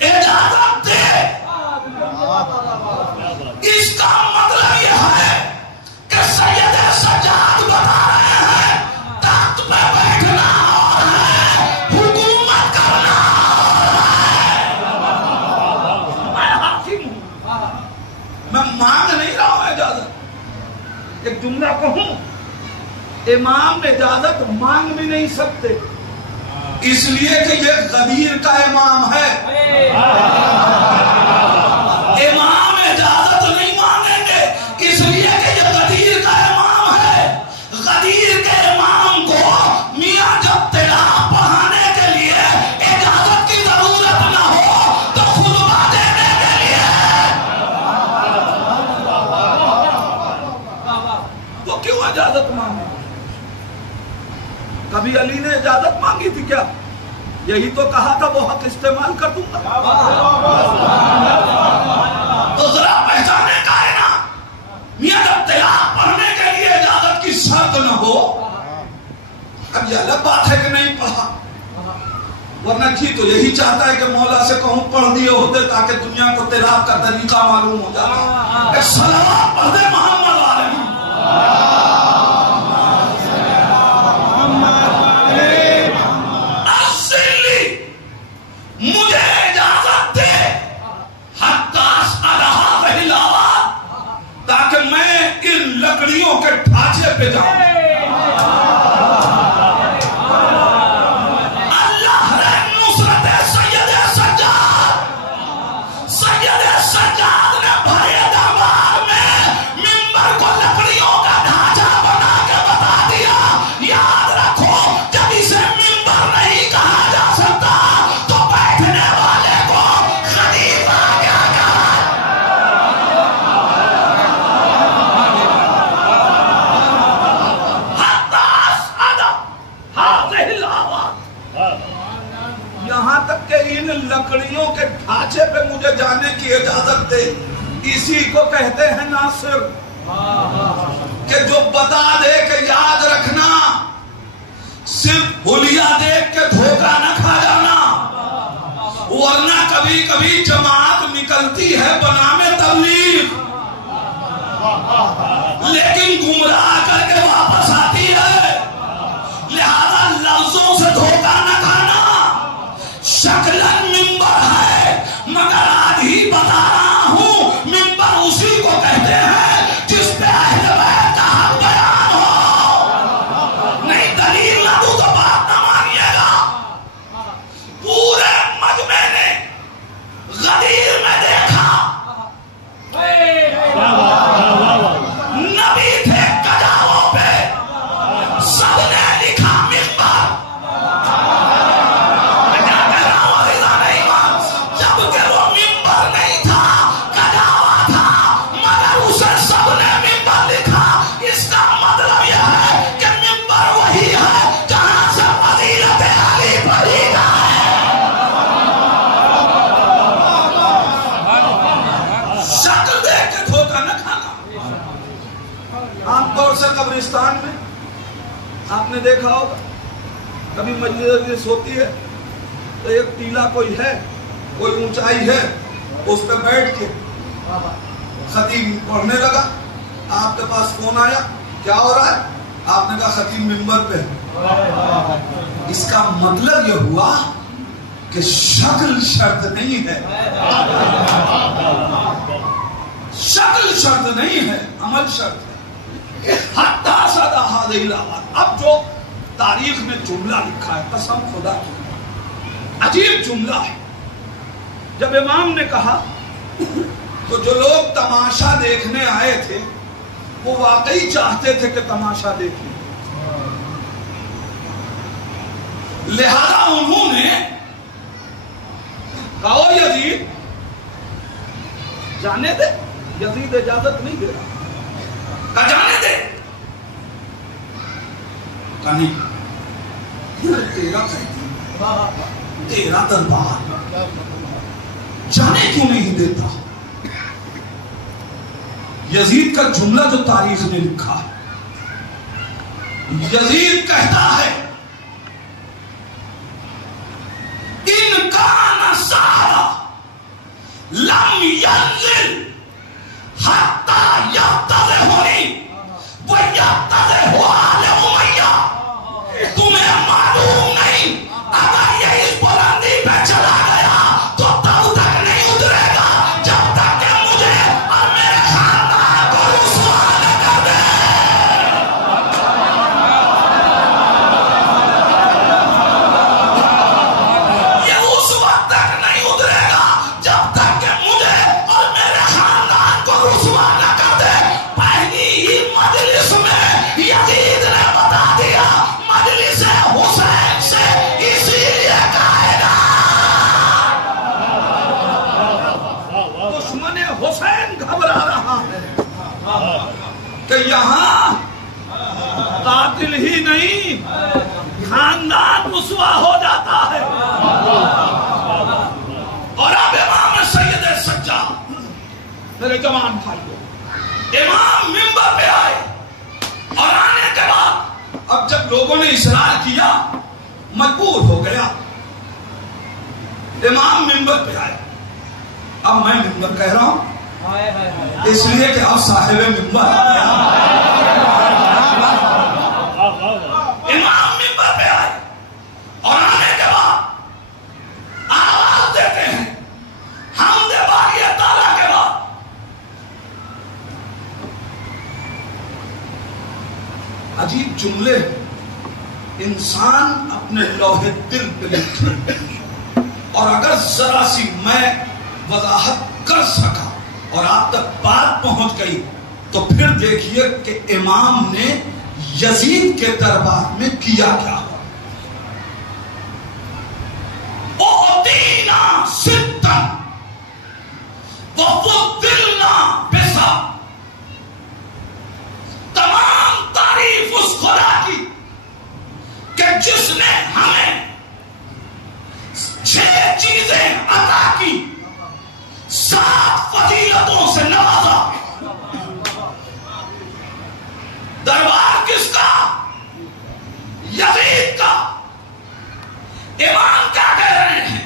اجازت دے. اس کا مطلب یہ ہے کہ سید سجاد بتا رہے ہیں تخت پہ بیٹھنا اور ہے، حکومت کرنا میں حاکم ہوں. میں مانگ نہیں رہا ہوں اجازت. ایک جملہ کہوں، امام اجازت مانگ بھی نہیں سکتے، اس لیے کہ یہ غدیر کا امام ہے. امام اجازت نہیں مانگیں گے اس لیے کہ یہ غدیر کا امام ہے. غدیر کے امام کو میاں جب تلاوت پڑھانے کے لیے اجازت کی ضرورت نہ ہو تو خطبہ دینے کے لیے وہ کیوں اجازت مانگے؟ کبھی علی نے اجازت مانگی تھی کیا؟ یہی تو کہا تھا وہ حق استعمال کر دوں گا. تو ذرا پہچانے کا ہے نا، میاں جب تلاوت پڑھنے کے لیے اجازت کی شرط نہ ہو. اب یہ الگ بات ہے کہ نہیں پڑھا، ورنہ کی تو یہی چاہتا ہے کہ مولا سے کہوں پڑھ دیے ہوتے تاکہ دنیا کو تلاوت کا طریقہ معلوم ہو جاتا. ایک صلوات پڑھ دے محمد علیہ. مجھے اجازت دے تاکہ میں ان لکڑیوں کے ڈھانچے پہ جاؤں. اللہ رے نصرت سید سجاد. سید سجاد نے بھائی دربار میں منبر کو لکڑیوں کا ڈھانچہ بنا کے بتا دیا. یاد رکھو جب اسے منبر نہیں کہا جا سکتا تو بیٹھنے والے کو خلیفہ کیا کہا. یہاں تک کہ ان لکڑیوں کے ڈھانچے پہ مجھے جانے کی اجازت دے. اسی کو کہتے ہیں ناصر، کہ جو بتا دے کہ یاد رکھنا، صرف حلیہ دیکھ کے دھوکہ نہ کھا جانا. ورنہ کبھی کبھی جماعت نکلتی ہے بنام تبلیغ لیکن گمراہ کر کے واپس آتی ہے. لہذا لفظوں سے دھوکہ نہ کھانا. شکلن ممبر ہے مگر آج ہی بتا رہا ہوں، ممبر اسی کو کہتے ہیں جس پہ اہل بیت کا حق بیان ہو. نہیں دلیل نہ دوں تو بات نہ مانیے گا. پورے مجمع نے غدیر میں دیکھا نبی تھے کجاووں پہ، سب نے لکھا ممبر. جبکہ وہ ممبر نہیں تھا، کجاوا تھا، مگر اسے سب نے ممبر لکھا. اس کا مطلب یہ ہے کہ ممبر وہی ہے جہاں سے فضیلت علی پڑھیتا ہے. شکل دیکھ کے دھوکہ نہ کھانا. عام طور سے قبرستان میں آپ نے دیکھا ہوگا کبھی مجلس ہوتی ہے تو ایک ٹیلا کوئی ہے، کوئی اونچائی ہے، اس پہ بیٹھ کے خطیب پڑھنے لگا. آپ کے پاس فون آیا، کیا ہو رہا ہے؟ آپ نے کہا خطیب ممبر پہ. اس کا مطلب یہ ہوا کہ شکل شرط نہیں ہے. شکل شرط نہیں ہے، عمل شرط ہے. حتی صدا ہذہ الآوات. اب جو تاریخ میں جملہ لکھا ہے، قسم خدا کی عجیب جملہ ہے. جب امام نے کہا تو جو لوگ تماشا دیکھنے آئے تھے وہ واقعی چاہتے تھے کہ تماشا دیکھیں، لہذا انہوں نے کہا یزید جانے دے، یزید اجازت نہیں دے رہا، کہا جانے دے، کہا نہیں، تیرا دربار جانے کیوں نہیں دیتا؟ یزید کا جملہ جو تاریخ نے لکھا ہے، یزید کہتا ہے ان کان سارا لم ینزل حتی یبتلہنی ویبتلہ آل امیہ، تمہیں معلوم نہیں اگر یہ اس بلندی پہ چلا گیا تو تب تک نہیں اترے گا جب تک کہ مجھے اور میرے خاندان کو رسوا نہ کر دے۔ یہ اس وقت تک نہیں اترے گا جب تک کہ مجھے اور میرے خاندان کو رسوا نہ کر دے۔ پہلی ہی مجلس میں یزید نے بتا دیا، مجلس حسین سے اسی لیے کہے گا دشمن حسین گھبرا رہا ہے کہ یہاں قاتل ہی نہیں خاندان رسوا ہو جاتا ہے۔ اور اب امام سید سجاد، میرے جوان بھائیو، امام منبر پہ آئے اور آنے کے بعد اب جب لوگوں نے اصرار کیا مجبور ہو گیا، امام منبر پہ آئے۔ اب میں منبر کہہ رہا ہوں اس لیے کہ اب صاحب منبر امام منبر پہ آئے اور آنے کے بعد آواز دیتے ہیں حمد باری تعالیٰ کے بعد عجیب جملے انسان اپنے لوح دل پہ لکھے، اور اگر ذرا سی میں وضاحت کر سکا اور آپ تک بات پہنچ گئی تو پھر دیکھیے کہ امام نے یزید کے دربار میں کیا کیا ہوا۔ اُعطینا ستا وفضلنا بسبع، تمام تعریف اس خدا کی کہ جس نے ہمیں 6 چیزیں عطا کی، 7 فضیلتوں سے نوازا۔ دربار کس کا؟ یزید کا۔ امام کیا کہہ رہے ہیں؟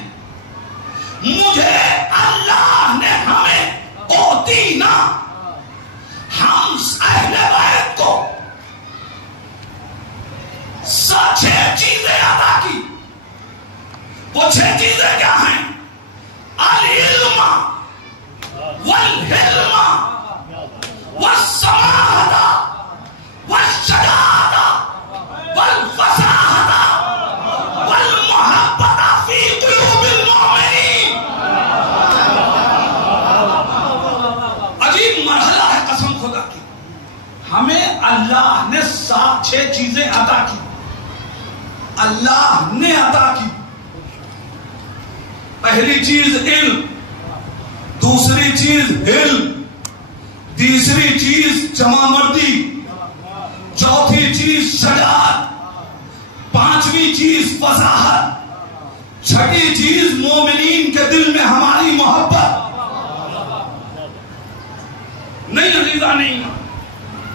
مجھے اللہ نے ہمیں اوتینا، ہم اہل بیت کو 6 چیزیں عطا کی۔ وہ 6 چیزیں کیا ہیں؟ العلم والحلم والسماحة والشجاعة والفصاحة والمحبة في قلوب المؤمنين۔ عجیب مرحلہ ہے قسم خدا کی، ہمیں اللہ نے 6 چیزیں عطا کی، اللہ نے عطا کی۔ پہلی چیز علم، دوسری چیز علم، تیسری چیز جمع مردی، چوتھی چیز شجاعت، 5ویں چیز فصاحت، 6ٹھی چیز مومنین کے دل میں ہماری محبت۔ نہیں عزیزہ نہیں،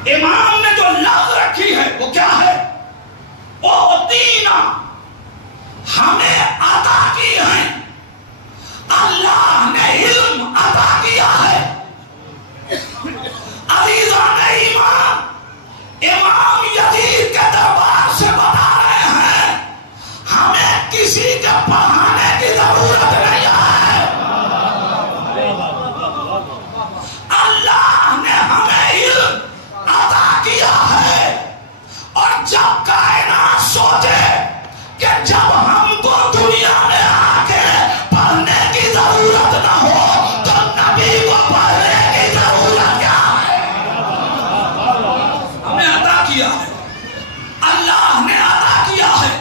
امام نے جو لفظ رکھی ہے وہ کیا ہے؟ اعطینا، ہمیں عطا کی ہے، اللہ نے علم عطا کیا ہے۔ عزیزان ایمان، امام یزید کے دربار سے بتا رہے ہیں ہمیں کسی کے پڑھانے کی ضرورت نہیں ہے، اللہ نے ہمیں علم عطا کیا ہے۔ اور جب کائنات سوچے کہ جب ہم کو دنیا میں آ کے پڑھنے کی ضرورت نہ ہو تو نبی کو پڑھنے کی ضرورت کیا ہے؟ اللہ نے عطا کیا ہے،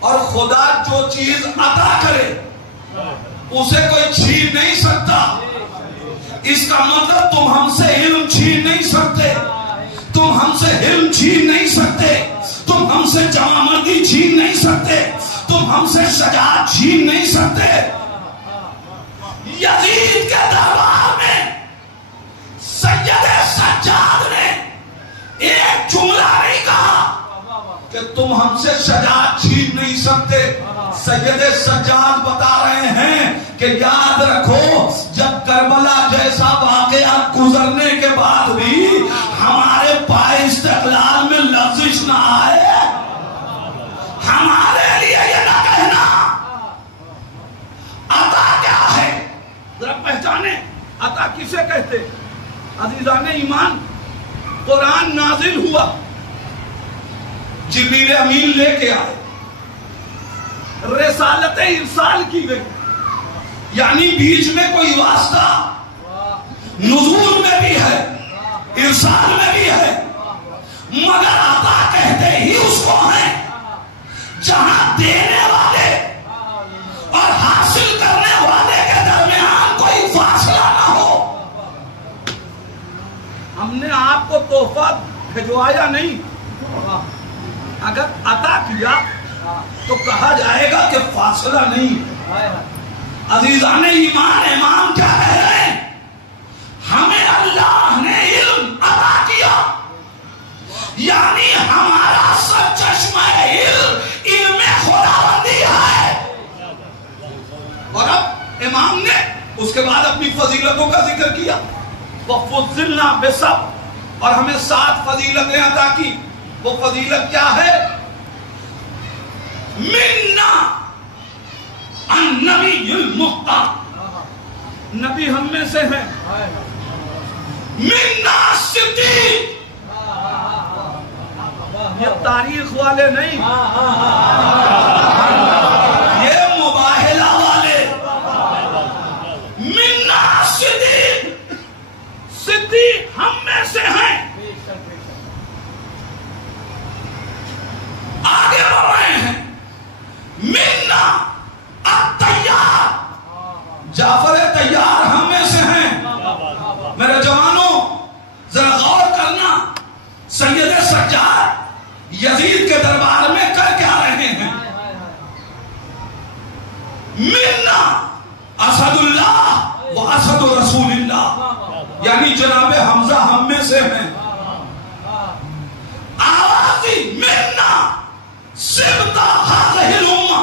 اور خدا جو چیز عطا کرے اسے کوئی چھین نہیں سکتا۔ اس کا مطلب تم ہم سے علم چھین نہیں سکتے، تم ہم سے علم چھین نہیں سکتے، تم ہم سے جوان مردی چھین نہیں سکتے، تم ہم سے شجاعت چھین نہیں سکتے۔ یزید کے دربار میں سید سجاد نے ایک جملہ نہیں کہا کہ تم ہم سے شجاعت چھین نہیں سکتے۔ سید سجاد بتا رہے ہیں کہ یاد رکھو، جب کربلا جیسا واقعہ گزرنے کے بعد بھی ہمارے پائے استقلال میں لغزش نہ آئے، ہمارے لیے یہ نہ کہنا عطا کیا ہے۔ ذرا پہچانے عطا کسے کہتے؟ عزیزان ایمان، قرآن نازل ہوا، جبریل امین لے کے آئے، رسالت ارسال کی گئی، یعنی بیچ میں کوئی واسطہ نزول میں بھی ہے، ارسال میں بھی ہے، مگر عطا کہتے ہی اس کو ہیں جہاں دینے والے اور حاصل کرنے والے کے درمیان کوئی فاصلہ نہ ہو۔ ہم نے آپ کو تحفہ بھجوایا نہیں، اگر عطا کیا تو کہا جائے گا کہ فاصلہ نہیں۔ عزیزان ایمان، امام کیا کہہ رہے ہیں؟ ہمیں اللہ نے علم عطا کیا، یعنی ہمارا سرچشمہ علم خداوندی ہے۔ اور اب امام نے اس کے بعد اپنی فضیلتوں کا ذکر کیا، وَفُضِّلْنَا بِالصَّبْرِ، اور ہمیں 7 فضیلتیں عطا کی۔ وہ فضیلت کیا ہے؟ منا النبی المختار، نبی ہم میں سے ہیں۔ منا صدیق، یہ تاریخ والے نہیں، یہ مباہلہ والے۔ منا صدیق، صدیق ہم میں سے ہیں۔ آگے بڑھ رہے ہیں، منا الطیار، جعفر طیار ہم میں سے ہیں۔ میرے جوانوں ذرا غور کرنا، سید سجاد یزید کے دربار میں کر کیا رہے ہیں؟ منا اسد اللہ و اسد رسول اللہ، یعنی جناب حمزہ ہم میں سے ہیں۔ آوازی منا سبتا هذه الامہ،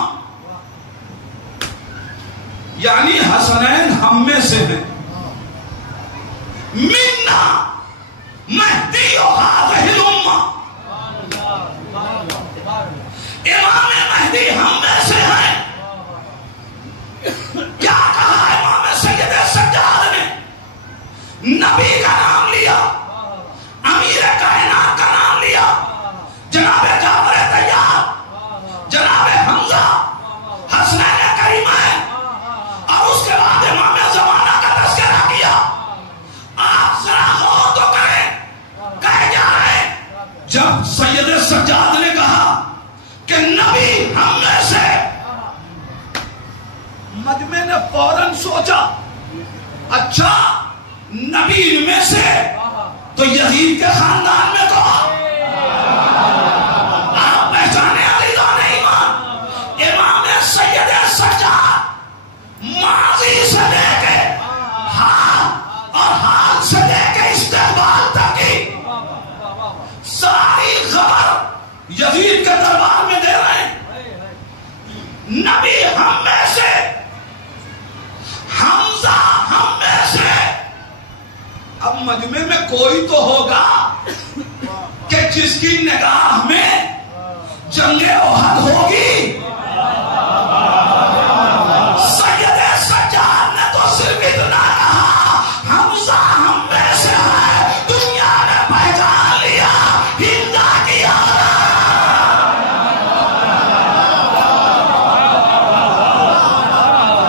یعنی حسنین ہم میں سے ہیں۔ منا مہدی هذه الامہ، امام مہدی ہم میں سے ہیں۔ کیا کہا امام سید سجاد نے؟ نبی کا نام لیا، امیر کائنات کا نام لیا، جناب جعفر طیار، جناب حمزہ، حسنین کریمین، اور اس کے بعد امام زمانہ کا تذکرہ کیا۔ آپ ذرا غور تو کریں، کہے جا رہے ہیں جب سید سجاد نے کہا کہ نبی ہم میں سے، مجمع نے فوراً سوچا اچھا نبی ان میں سے تو یزید کے خاندان میں کون؟ آپ پہچانے عزیزان ایمان، امام سید سجاد ماضی سے لے کے حال اور حال سے لے کے استقبال تک کی ساری خبر یزید کے دربار میں دے رہے ہیں۔ نبی ہم میں سے، حمزہ ہم میں سے۔ اب مجمع میں کوئی تو ہوگا کہ جس کی نگاہ میں جنگ احد ہوگی۔ سید سجاد نے تو صرف اتنا کہا حمزہ ہم میں سے ہے، دنیا نے پہچان لیا، ہندا کیا۔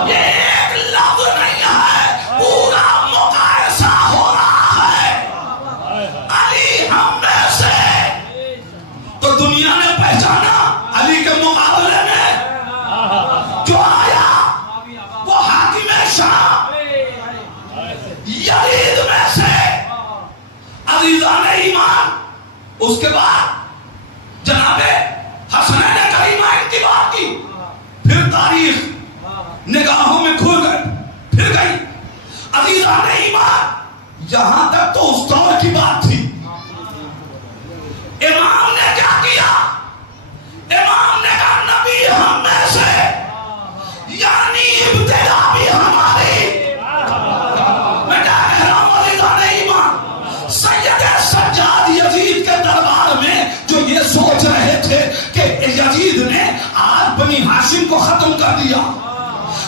یہ ایک لفظ نہیں ہے، پورا مقایسہ ہو رہا ہے۔ علی ہم میں سے تو دنیا نے پہچانا علی کے مقابلے میں جو آیا وہ حاکم شام یزید میں سے عزیزان ایمان. اس کے بعد جناب حسنین کریمہ انتخاب کی. پھر تاریخ نگاہوں میں کھل پھر گئی. عزیزان ایمان یہاں تک تو اس دور کی بات تھی. امام نے کیا کیا؟ امام نے کہا نبی ہم میں سے یعنی ابتدا بھی ہماری. میں کہہ رہا ہوں عزیزان ایمان سید سجاد یزید کے دربار میں جو یہ سوچ رہے تھے کہ یزید نے آج بنی ہاشم کو ختم کر دیا،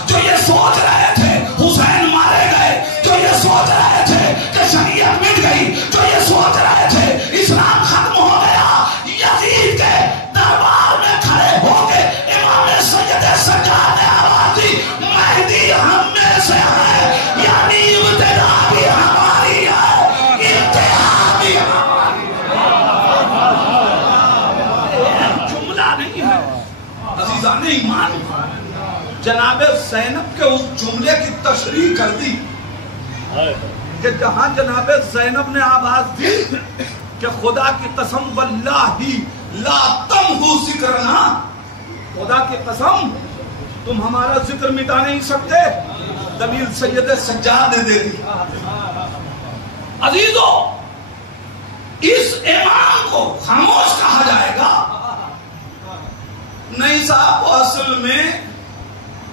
جو یہ سوچ رہے تھے حسین مارے گئے، جو یہ سوچ رہے تھے کہ شریعت مٹ گئی، جو یہ سوچ رہے تھے اسلام ختم ہو گیا، یزید کے دربار میں کھڑے ہو کے امام سید سجاد نے آواز دی مہدی ہم میں سے ہے یعنی ابتدا بھی ہماری ہے انتہا بھی ہماری ہے. جملہ نہیں ہے عزیزان ایمان. جناب زینب کے اس جملے کی تشریح کر دی کہ جہاں جناب زینب نے آواز دی کہ خدا کی قسم واللہ لا تمحو ذکرنا، خدا کی قسم تم ہمارا ذکر مٹا نہیں سکتے، دلیل سید سجاد نے دے دی. عزیزو اس امام کو خاموش کہا جائے گا نہیں صاحب. اصل میں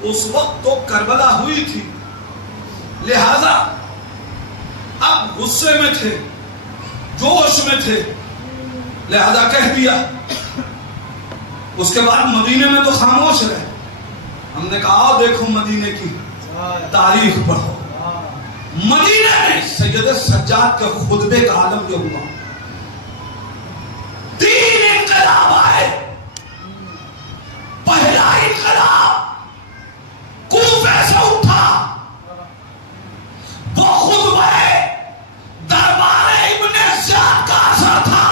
اس وقت تو کربلا ہوئی تھی، لہذا اب غصے میں تھے، جوش میں تھے، لہذا کہہ دیا. اس کے بعد مدینے میں تو خاموش رہے. ہم نے کہا دیکھو مدینے کی تاریخ پڑھو. مدینے میں سید سجاد کے خطبے کا عالم جو ہوا، 3 انقلاب آئے. پہلا انقلاب کوفے سے اٹھا، وہ خطبہ دربار ابن زیاد کا اثر تھا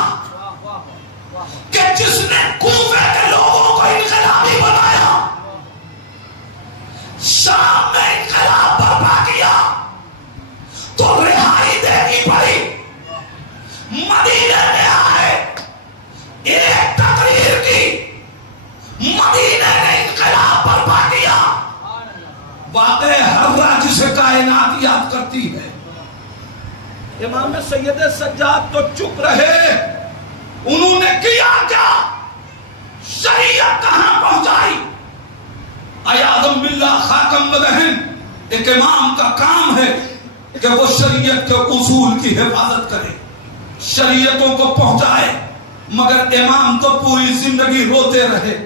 کہ جس نے کوفے کے لوگوں کو انقلابی بنایا، شام میں انقلاب برپا کیا تو رہائی دینی پڑی. مدینے میں آئے، ایک تقریر کی، مدینے نے انقلاب برپا کیا. واقع ہر راہ جسے کائنات یاد کرتی ہے. امام سید سجاد تو چپ رہے. انہوں نے کیا کیا؟ شریعت کہاں پہنچائی؟ ایاذم باللہ خاکم بدہن. ایک امام کا کام ہے کہ وہ شریعت کے اصول کی حفاظت کرے، شریعتوں کو پہنچائے. مگر امام تو پوری زندگی روتے رہے.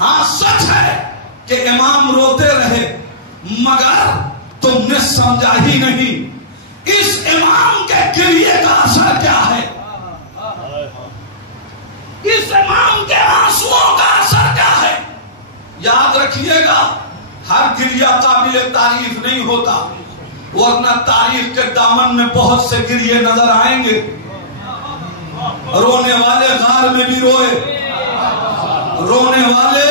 ہاں سچ ہے کہ امام روتے رہے، مگر تم نے سمجھا ہی نہیں اس امام کے گریے کا اثر کیا ہے، اس امام کے آنسوؤں کا اثر کیا ہے. یاد رکھیے گا ہر گریہ قابل تعریف نہیں ہوتا، ورنہ تاریخ کے دامن میں بہت سے گریے نظر آئیں گے. رونے والے غار میں بھی روئے، رونے والے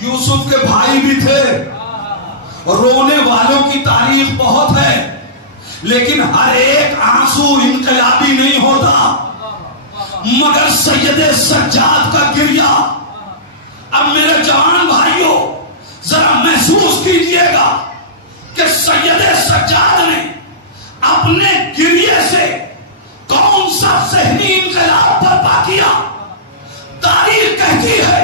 یوسف کے بھائی بھی تھے. رونے والوں کی تاریخ بہت ہے، لیکن ہر ایک آنسو انقلابی نہیں ہوتا. مگر سید سجاد کا گریہ، اب میرے جوان بھائیوں ذرا محسوس کیجئے گا کہ سید سجاد نے اپنے گریے سے کون سا ذہنی انقلاب برپا کیا. تاریخ کہتی ہے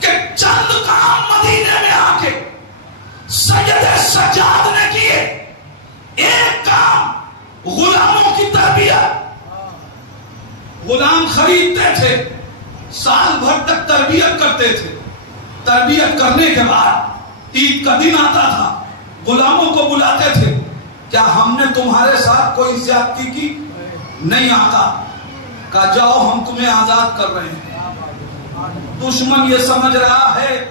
کہ چند کام مدینے میں آ کے سید سجاد نے کیے. ایک کام غلاموں کی تربیت. غلام خریدتے تھے، سال بھر تک تربیت کرتے تھے. تربیت کرنے کے بعد عید کا دن آتا تھا، غلاموں کو بلاتے تھے، کیا ہم نے تمہارے ساتھ کوئی زیادتی کی؟ نہیں آتا. کہا جاؤ ہم تمہیں آزاد کر رہے ہیں. دشمن یہ سمجھ رہا ہے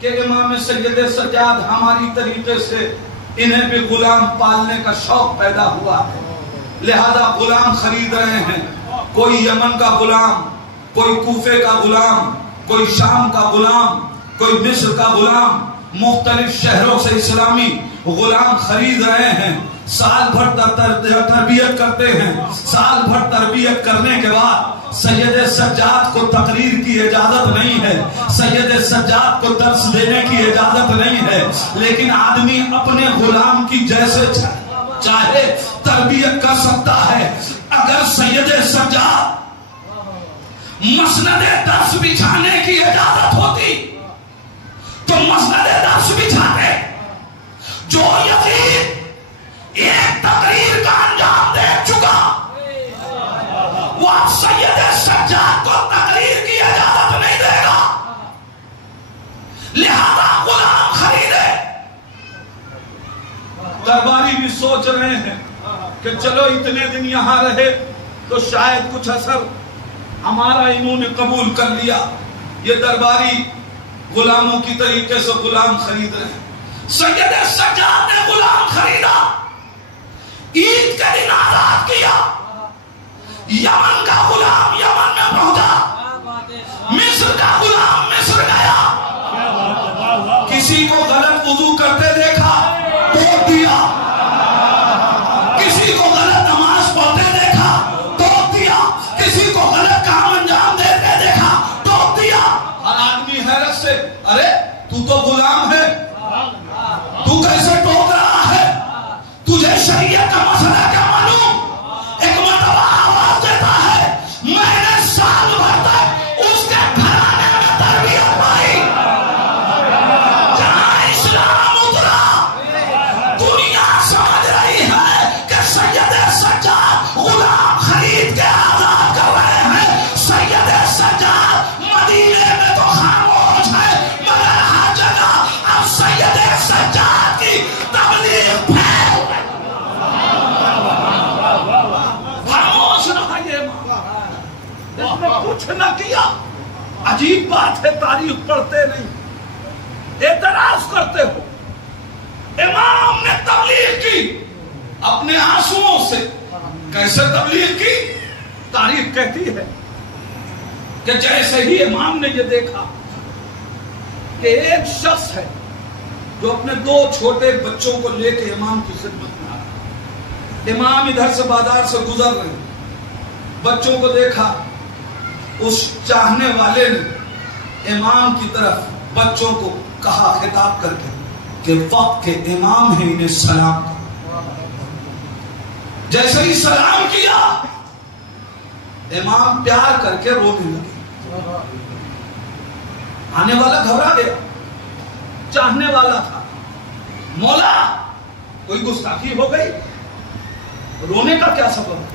کہ امام سید سجاد ہماری طریقے سے انہیں بھی غلام پالنے کا شوق پیدا ہوا ہے، لہذا غلام خرید رہے ہیں. کوئی یمن کا غلام، کوئی کوفے کا غلام، کوئی شام کا غلام، کوئی مصر کا غلام، مختلف شہروں سے اسلامی غلام خرید رہے ہیں، سال بھر تربیت کرتے ہیں، سال بھر تربیت کرنے کے بعد سید سجاد کو تقریر کی اجازت نہیں ہے، سید سجاد کو درس دینے کی اجازت نہیں ہے، لیکن آدمی اپنے غلام کی جیسے چاہے تربیت کر سکتا ہے۔ اگر سید سجاد مسند درس بچھانے کی اجازت ہوتی تو مسند درس بچھاتے۔ جو یزید ایک تقریر کا انجام دے چکا، وہ اب سید سجاد کو تقریر کی اجازت نہیں دے گا، لہذا غلام خریدے۔ درباری بھی سوچ رہے ہیں کہ چلو اتنے دن یہاں رہے تو شاید کچھ اثر ہمارا انہوں نے قبول کر لیا۔ یہ درباری غلاموں کی طریقے سے غلام خرید رہے ہیں۔ سید سجاد نے غلام خریدا، عید کے دن آزاد کیا، یمن کا غلام یمن میں پہنچا، مصر کا غلام مصر گیا، کسی کو غلط وضو کرتے دیکھا توڑ دیا، کسی کو غلط نماز پڑھتے دیکھا توڑ دیا، کسی کو غلط کام انجام دیتے دیکھا توڑ دیا۔ ہر آدمی حیرت سے، ارے تو تو غلام ہے، تو کیسے ٹوک رہا ہے؟ تجھے شریعت کا مسئلہ کیا معلوم؟ ایک مرتبہ آواز دیتا ہے، میں نے سال بھر تک اس کے گھرانے میں تربیت پائی، جہاں اسلام اترا دنیا سمجھ رہی ہے کہ سید سجاد غلام خرید کے آزاد کر رہے ہیں۔ سید سجاد مدینے میں تو خاموش ہے، مگر ہر جگہ اب سید سجاد کی تبلیغ پھیل رہی۔ خاموش رہا یہ اس نے کچھ نہ کیا۔ عجیب بات ہے، تاریخ پڑھتے نہیں، اعتراض کرتے ہو۔ امام نے تبلیغ کی اپنے آنسوؤں سے۔ کیسے تبلیغ کی؟ تاریخ کہتی ہے کہ جیسے ہی امام نے یہ دیکھا کہ ایک شخص ہے جو اپنے 2 چھوٹے بچوں کو لے کے امام کی خدمت میں آ رہا، امام ادھر سے بازار سے گزر رہے، بچوں کو دیکھا، اس چاہنے والے نے امام کی طرف بچوں کو کہا خطاب کر کے کہ وقت کے امام ہے، انہیں سلام کرو۔ جیسے ہی سلام کیا، امام پیار کر کے رونے لگے۔ آنے والا گھبرا گیا، چاہنے والا تھا، مولا کوئی گستاخی ہو گئی؟ رونے کا کیا سبب ہے؟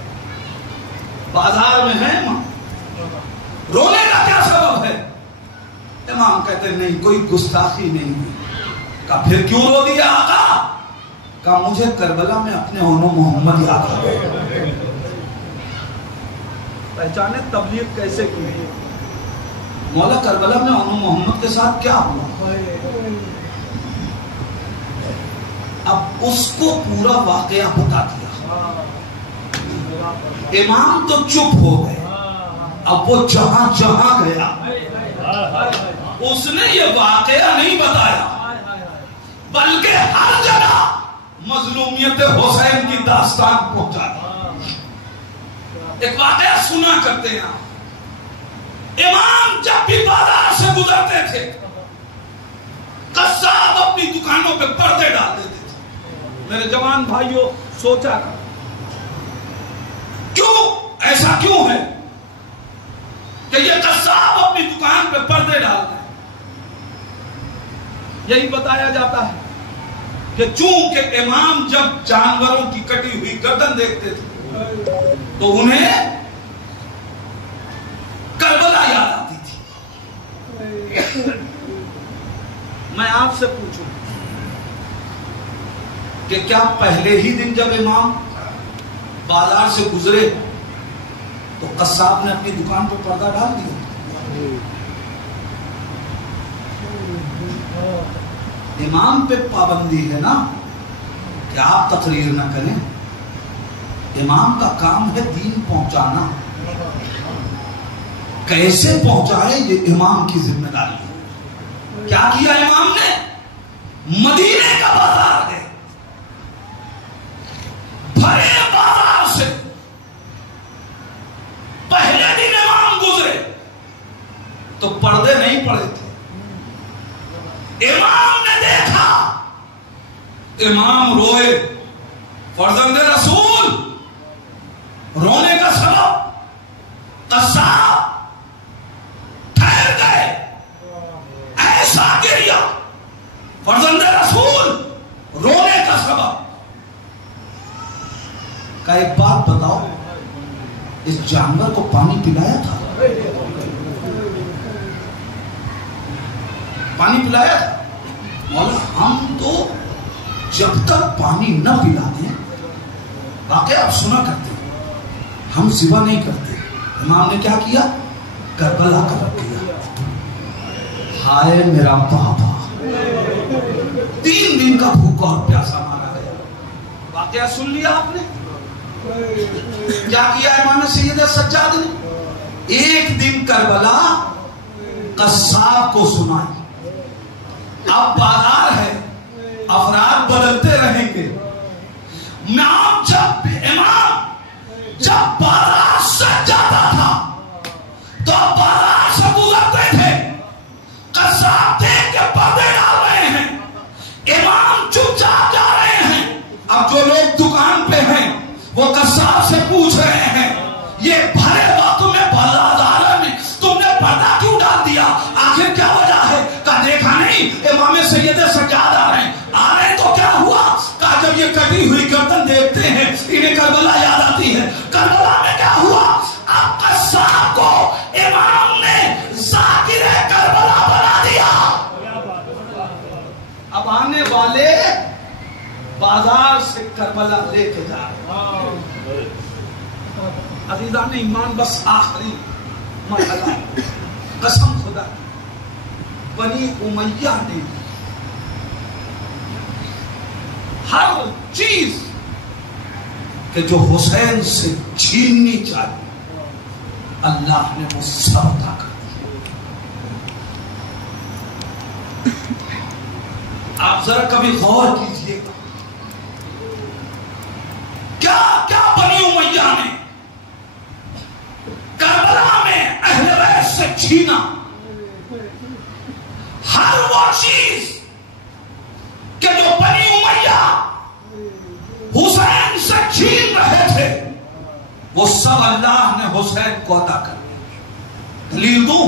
بازار میں ہے امام، رونے کا کیا سبب ہے؟ امام کہتے نہیں، کوئی گستاخی نہیں ہوئی۔ کہا پھر کیوں رو دیا آقا؟ کہا مجھے کربلا میں اپنے اونو محمد یاد آ گئے۔ پہچانے تبلیغ کیسے کی؟ مولا کربلا میں اونو محمد کے ساتھ کیا ہوا؟ اب اس کو پورا واقعہ بتا دیا۔ امام تو چپ ہو گئے، اب وہ جہاں جہاں گیا اس نے یہ واقعہ نہیں بتایا، بلکہ ہر جگہ مظلومیت حسین کی داستان پہنچا دی۔ ایک واقعہ سنا کرتے ہیں، امام جب بھی بازار سے گزرتے تھے، قصاب اپنی دکانوں پہ پردے ڈال دیتے تھے۔ میرے جوان بھائیوں سوچا کر، کیوں ایسا کیوں ہے کہ یہ قصاب اپنی دکان پہ پردے ڈال دیں؟ یہی بتایا جاتا ہے کہ چونکہ امام جب جانوروں کی کٹی ہوئی گردن دیکھتے تھے تو انہیں کربلا یاد آتی تھی۔ میں آپ سے پوچھوں کہ کیا پہلے ہی دن جب امام بازار سے گزرے تو قصاب نے اپنی دکان پر پردہ ڈال دیا؟ امام پہ پابندی ہے نا کہ آپ تقریر نہ کریں، امام کا کام ہے دین پہنچانا۔ کیسے پہنچائے یہ امام کی ذمہ داری ہے۔ کیا کیا امام نے؟ مدینے کا بازار ہے، بھرے بازار سے پہلے دن امام گزرے تو پردے نہیں پڑے تھے، امام نے دیکھا، امام روئے، فرزند رسول رونے کا سبب قصاب ٹھہر گئے، ایسا گریا فرزند رسول رونے کا سبب۔ کا ایک بات بتاؤ، اس جانور کو پانی پلایا تھا؟ پانی پلایا تھا؟ مولا ہم تو جب تک پانی نہ پلا دیں، واقعہ آپ سنا کرتے ہیں، ہم ذبح نہیں کرتے۔ امام نے کیا کیا؟ کربلا کا رکھ دیا۔ ہائے میرا بابا، 3 دن کا بھوکا اور پیاسا مارا گیا۔ واقعہ سن لیا آپ نے؟ کیا کیا امام سید سجاد نے؟ ایک دن کربلا قصاب کو سنائی، اب بازار ہے، افراد بدلتے رہیں گے، امام جب بازار سے جاتا تھا تو بازار سے گزرتے تھے، قصاب دیکھ کے پردے ڈال رہے ہیں، امام چپ چاپ جا رہے ہیں۔ اب جو لوگ دکان پہ ہیں وہ قصاب سے پوچھ رہے ہیں، یہ بھرے وقت میں بازار میں تم نے پردہ کیوں ڈال دیا؟ آخر کیا وجہ ہے؟ کہا دیکھا نہیں امام سید سجاد آ رہے ہیں۔ آ رہے تو کیا ہوا؟ کہا جب یہ کٹی ہوئی گردن دیکھتے ہیں انہیں کربلا یاد آتی ہے۔ کربلا میں کیا ہوا؟ اب قصاب کو امام نے ذاکر کربلا بنا دیا۔ اب آنے والے بازار سے کربلا لے کے جا رہے ہیں۔ عزیزان ایمان، بس آخری مرحلہ، قسم خدا، بنی امیہ نے ہر چیز کہ جو حسین سے چھیننی چاہیے اللہ نے وہ سب عطا کر دیا۔ آپ ذرا کبھی غور کیجئے گا کیا بنی امیہ نے کربلا میں اہل بیت سے چھینا، ہر وہ چیز کہ جو بنی امیہ حسین سے چھین رہے تھے وہ سب اللہ نے حسین کو عطا کر دیا۔ دلیل دوں،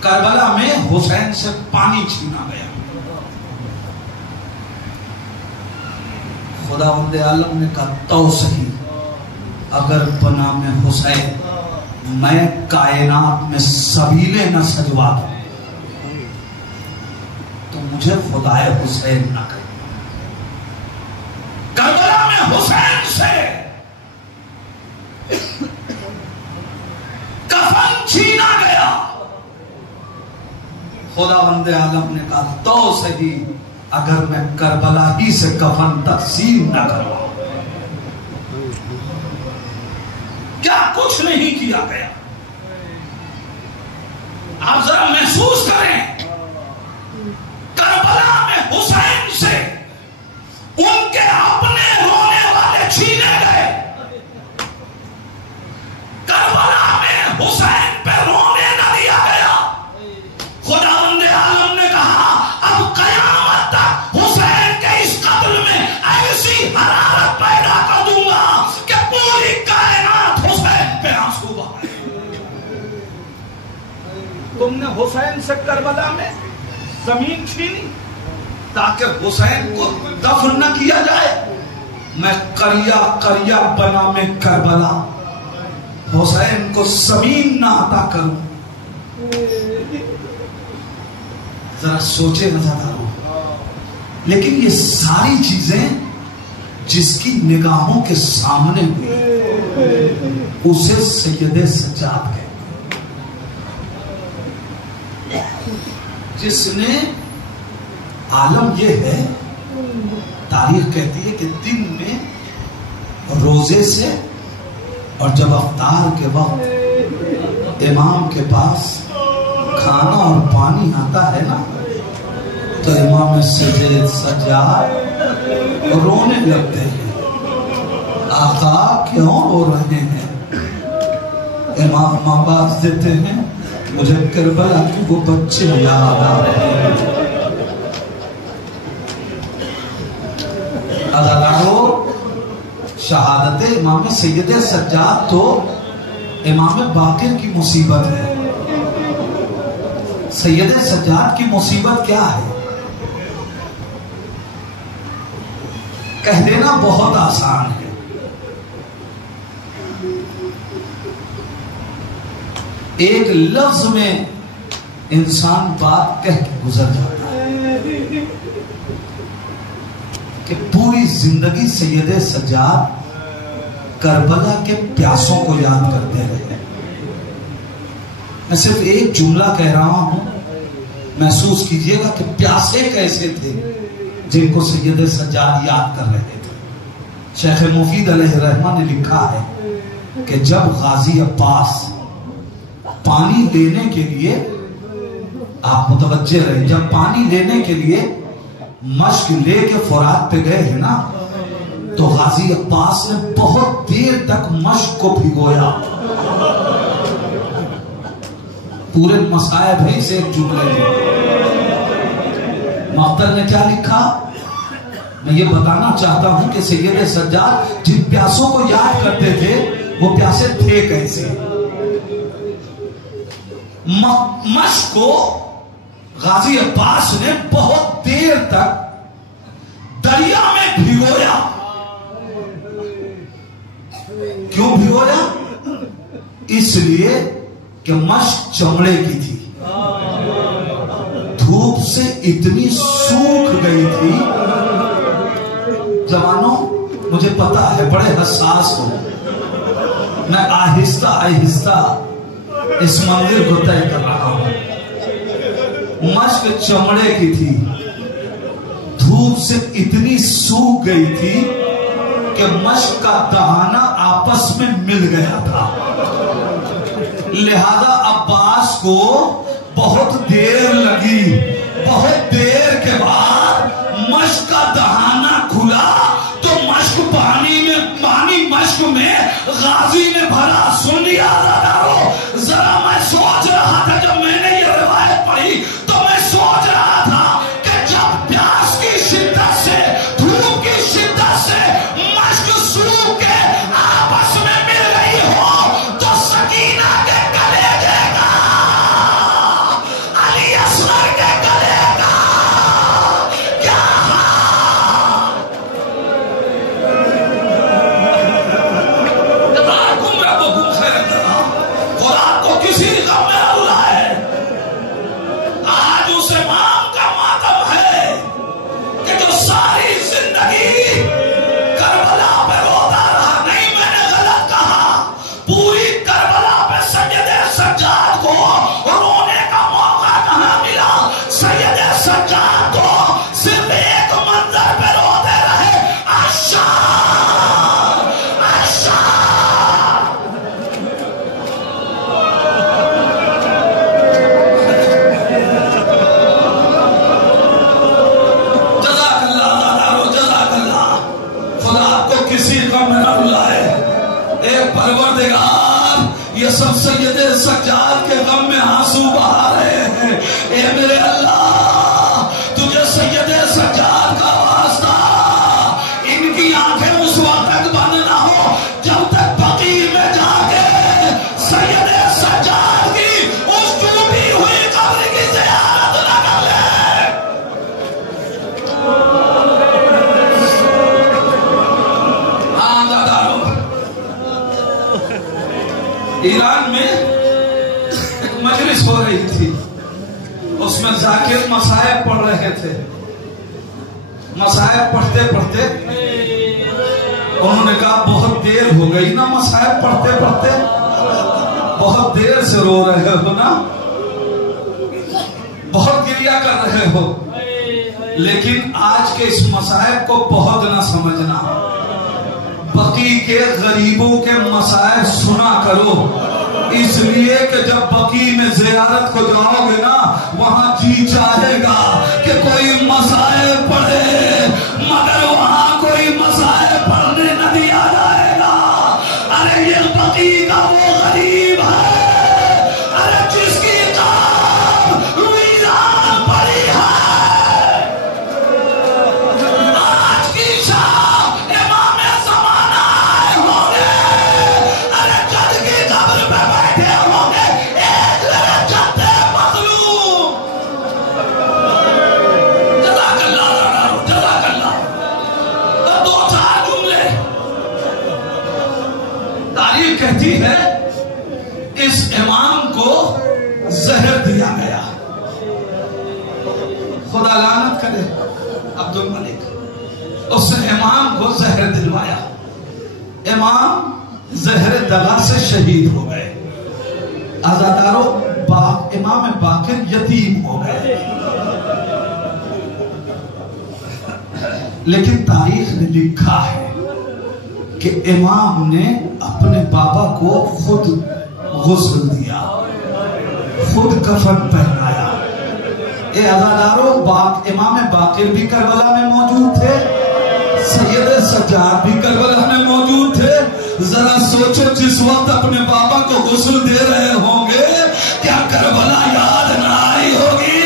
کربلا میں حسین سے پانی چھینا گیا، خداوند عالم نے کہا تو صحیح، اگر بنا میں حسین میں کائنات میں سبیلے نہ سجوا دوں تو مجھے خدائے حسین نہ کرے۔ کربلا میں حسین سے کفن چھینا گیا، خداوند عالم نے کہا تو صحیح، اگر میں کربلا ہی سے کفن تقسیم نہ کروں۔ کیا کچھ نہیں کیا گیا؟ آپ ذرا محسوس کریں، کربلا میں حسین سے ان کے اپنے رونے والے چھینے گئے، کربلا میں حسین پہ رونے نہ دیا گیا۔ خداوند عالم نے کہا اب قیامت تک حسین کے اس قبر میں ایسی حرارت پیدا کر دوں گا کہ پوری کائنات حسین پہ آنسو بہائے۔ تم نے حسین سے کربلا میں زمین چھینی تاکہ حسین کو دفن نہ کیا جائے۔ میں قریہ قریہ بنا میں کربلا حسین کو زمین نہ عطا کروں۔ ذرا سوچے نظر، لیکن یہ ساری چیزیں جس کی نگاہوں کے سامنے ہوئی اسے سید سجاد کہتے ہیں، جس نے عالم یہ ہے، تاریخ کہتی ہے کہ دن میں روزے سے اور جب افطار کے وقت امام کے پاس کھانا اور پانی آتا ہے نا تو امام سجاد رونے لگتے ہیں. آقا کیوں رو رہے ہیں؟ امام آواز دیتے ہیں مجھے کربلا کے وہ بچے یاد آ رہے ہیں. عدالارو شہادت امام سید سجاد تو امام باقر کی مصیبت ہے. سید سجاد کی مصیبت کیا ہے؟ کہہ دینا بہت آسان ہے. ایک لفظ میں انسان بات کہہ کے گزر جاتا ہے کہ پوری زندگی سید سجاد کربلا کے پیاسوں کو یاد کرتے رہے. میں صرف ایک جملہ کہہ رہا ہوں، محسوس کیجئے گا کہ پیاسے کیسے تھے جن کو سید سجاد یاد کر رہے تھے. شیخ مفید علیہ الرحمہ نے لکھا ہے کہ جب غازی عباس پانی لینے کے لیے، آپ متوجہ رہے، جب پانی لینے کے لیے مشک لے کے فرات پہ گئے ہیں نا تو غازی عباس نے بہت دیر تک مشک کو بھگویا. پورے مصائب ہیں اسے ایک جملے میں. مختر نے کیا لکھا؟ میں یہ بتانا چاہتا ہوں کہ سید سجاد جن پیاسوں کو یاد کرتے تھے وہ پیاسے تھے کیسے. مشک کو غازی عباس نے بہت دیر تک دریا میں بھگویا. کیوں بھگویا؟ اس لیے کہ مشک چمڑے کی تھی، دھوپ سے اتنی سوکھ گئی تھی. جوانوں مجھے پتا ہے بڑے حساس ہو، میں آہستہ آہستہ اس منظر کو طے کر رہا ہوں. مشک چمڑے کی تھی، دھوپ سے اتنی سوکھ گئی تھی کہ مشک کا دہانہ آپس میں مل گیا تھا. لہذا عباس کو بہت دیر لگی. بہت دیر کے بعد مشک کا دہانہ کھلا تو مشک پانی مشک میں غازی نے بھرا. سن لیا ذرا میں سوچ رہا تھا جب میں نے یہ روایت پڑھی تو میں سوچ رہا تھا کہ جب پیاس کی شدت سے، دھوپ کی شدت سے مشک سوکھ کے آپس میں مل رہی ہو تو سکینہ کے کلیجے کا، علی اصغر کے گلے کا کیا کسی غم میں اللہ ہے. آج اس امام کا ماتم ہے کہ جو ساری زندگی کربلا پہ روتا رہا. نہیں میں نے غلط کہا، پوری کربلا پہ سید سجاد کو رونے کا موقع کہاں ملا. سید سجاد کو صرف ایک منظر پہ روتے رہے، اشار اشار. پروردگار یہ سب سید سجاد کے غم میں آنسو بہا رہے ہیں. اے میرے اللہ تجھے سید سجاد کا واسطہ، ان کی آنکھیں اس وقت تک بند نہ ہو جب تک بقیع میں جا کے سید سجاد کی اس ٹوٹی ہوئی قبر کی زیارت نہ کر لے. ایران میں ایک مجلس ہو رہی تھی، اس میں ذاکر مصائب پڑھ رہے تھے. مصائب پڑھتے پڑھتے انہوں نے کہا بہت دیر ہو گئی نا مصائب پڑھتے پڑھتے، بہت دیر سے رو رہے ہو نا، بہت گریہ کر رہے ہو، لیکن آج کے اس مصائب کو بہت نہ سمجھنا. بقیع کے غریبوں کے مصائب سنا کرو، اس لیے کہ جب بقیع میں زیارت کو جاؤ گے نا وہاں جی چاہے گا کہ کوئی مصائب پڑھے مگر وہاں کوئی مصائب پڑھنے نہ دیا جائے گا. ارے یہ بقیع کا وہ غریب ہے ارے جس کی قبر ویران پڑی ہے. آج کی شام امام زمانہ آئے ہوں گے ارے جد کی قبر پہ بیٹھے ہوں گے ایک لڑے جاتے مظلوم. جزاک اللہ جزاک اللہ. تو دو چار جملے تاریخ کہتی ہے اس امام کو زہر دیا گیا. خدا لعنت کرے عبد الملک اس نے امام کو زہر دلوایا. امام زہر دغا سے شہید ہو گئے. عزادارو امام باقر یتیم ہو گئے. لیکن تاریخ نے لکھا ہے کہ امام نے اپنے بابا کو خود غسل دیا خود کفن پہنایا. اے عزادارو امام باقر بھی کربلا میں موجود تھے سید سجاد بھی کربلا میں موجود تھے. ذرا سوچو جس وقت اپنے بابا کو غسل دے رہے ہوں گے کیا کربلا یاد نہ آئی ہوگی؟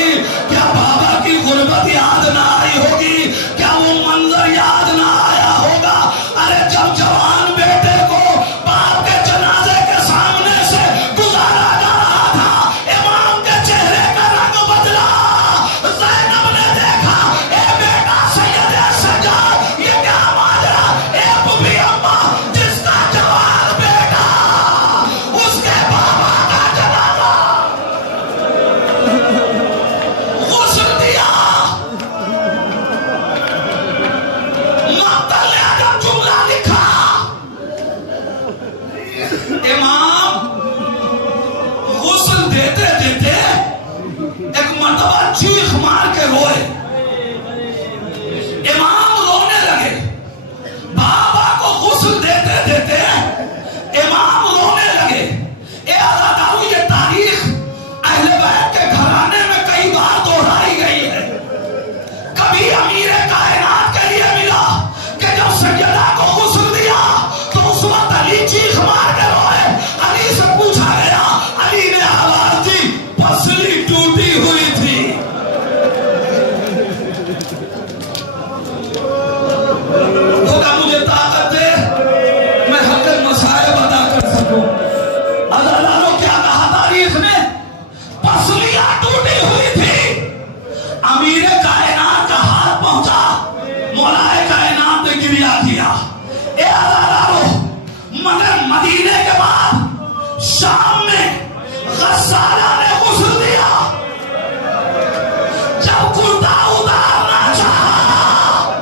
کیا بابا کی غربت یاد نہ آئی ہوگی؟ کیا وہ منظر یاد نہ آیا ہوگا؟ ارے جب جوان بیٹے کو باپ کے جنازے کے سامنے سے گزارا جا رہا تھا امام کے چہرے کا رنگ بدلا. زینب نے دیکھا اے بیٹا سید سجاد یہ کیا ماجرا. اے بوبی اماں جس کا جوان بیٹا اس کے بابا کا جنازہ غسل دیا. مقتل نے اگر جملہ لکھا امام غسل دیتے دیتے ایک مرتبہ چیخ مار کے روئے. امام رونے لگے. بابا کو غسل دیتے دیتے امام رونے لگے. اے عزادارو یہ تاریخ اہل بیت کے گھرانے میں کئی بار دہرائی گئی ہے. کبھی امیر کائنات کے لیے ملا کہ جب سیدہ کو غسل دیا تو اس وقت علی چیخ مار کے روئے. علی سے پوچھا گیا علی نے آواز دی پسلی ٹوٹی ہوئی تھی. خدا مجھے طاقت دے میں حق مسائب ادا کر سکوں. عزادارو کیا کہا تاریخ نے؟ پسلیاں ٹوٹی ہوئی تھی. امیر کائنات کا ہاتھ پہنچا مولا کائنات نے گریہ کیا. اے عزادارو مگر مدینے کے بعد شام میں غسالہ نے غسل دیا. جب کرتا اتارنا چاہا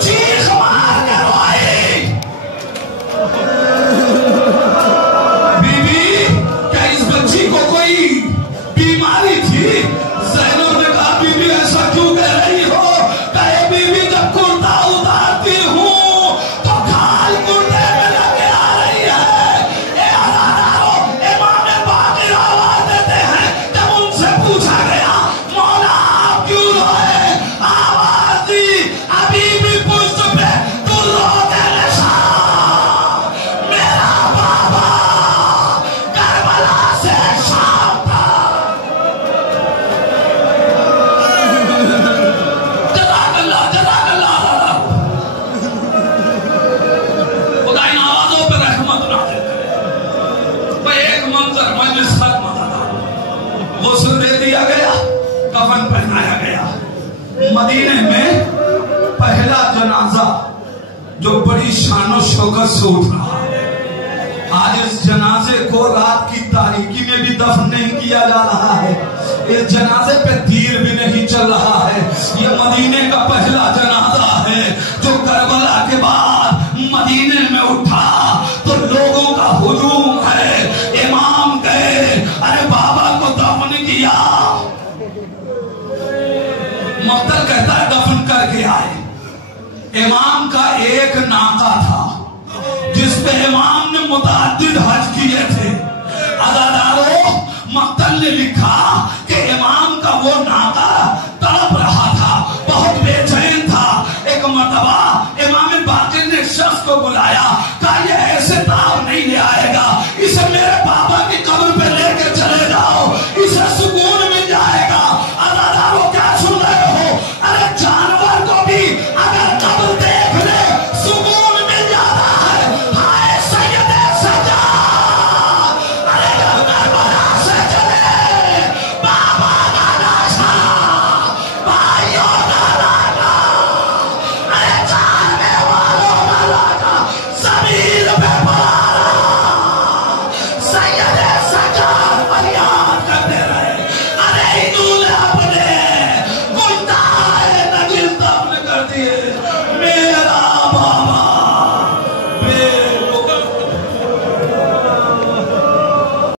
چیخ مار کے روئی. بی بی کیا اس بچی کو کوئی بیماری تھی؟ زینب نے کہا بی بی ایسا کیوں کہہ رہی ہو؟ کہے بی بی جب کرتا اتارتی ہوں تو کھال کرتے میں لگے آ رہی ہے. اے عزادارو امام باقر آواز دیتے ہیں جب ان سے پوچھا گیا مولا آپ کیوں روئے؟ آواز دی ابھی بھی پشت پہ تو روتے نشان. میرا بابا کربلا سے شام تھا. جزاک اللہ جزاک اللہ. خدا ان آوازوں پہ رحمت نازل کرے. بھئی ایک منظر مجلس ختم تھا. غسل دے دیا گیا کفن پہنایا گیا. مدینے میں پہلا جنازہ جو بڑی شان و شوکت سے اٹھ رہا ہے. آج اس جنازے کو رات کی تاریکی میں بھی دفن نہیں کیا جا رہا ہے. اس جنازے پہ تیر بھی نہیں چل رہا ہے. یہ مدینے کا پہلا جنازہ ہے جو کربلا کے بعد مدینے میں اٹھا تو لوگوں کا ہجوم ہے. امام گئے ارے بابا کو دفن کیا. مقتل کہتا ہے دفن کر کے آئے. امام کا ایک ناقہ تھا جس پہ امام نے متعدد حج کیے تھے. عزاداروں، مقتل نے لکھا کہ امام کا وہ ناقہ تڑپ رہا تھا، بہت بے چین تھا۔ ایک مرتبہ امام باقر نے شخص کو بلایا، کہا یہ ایسے تاب نہیں لے آئے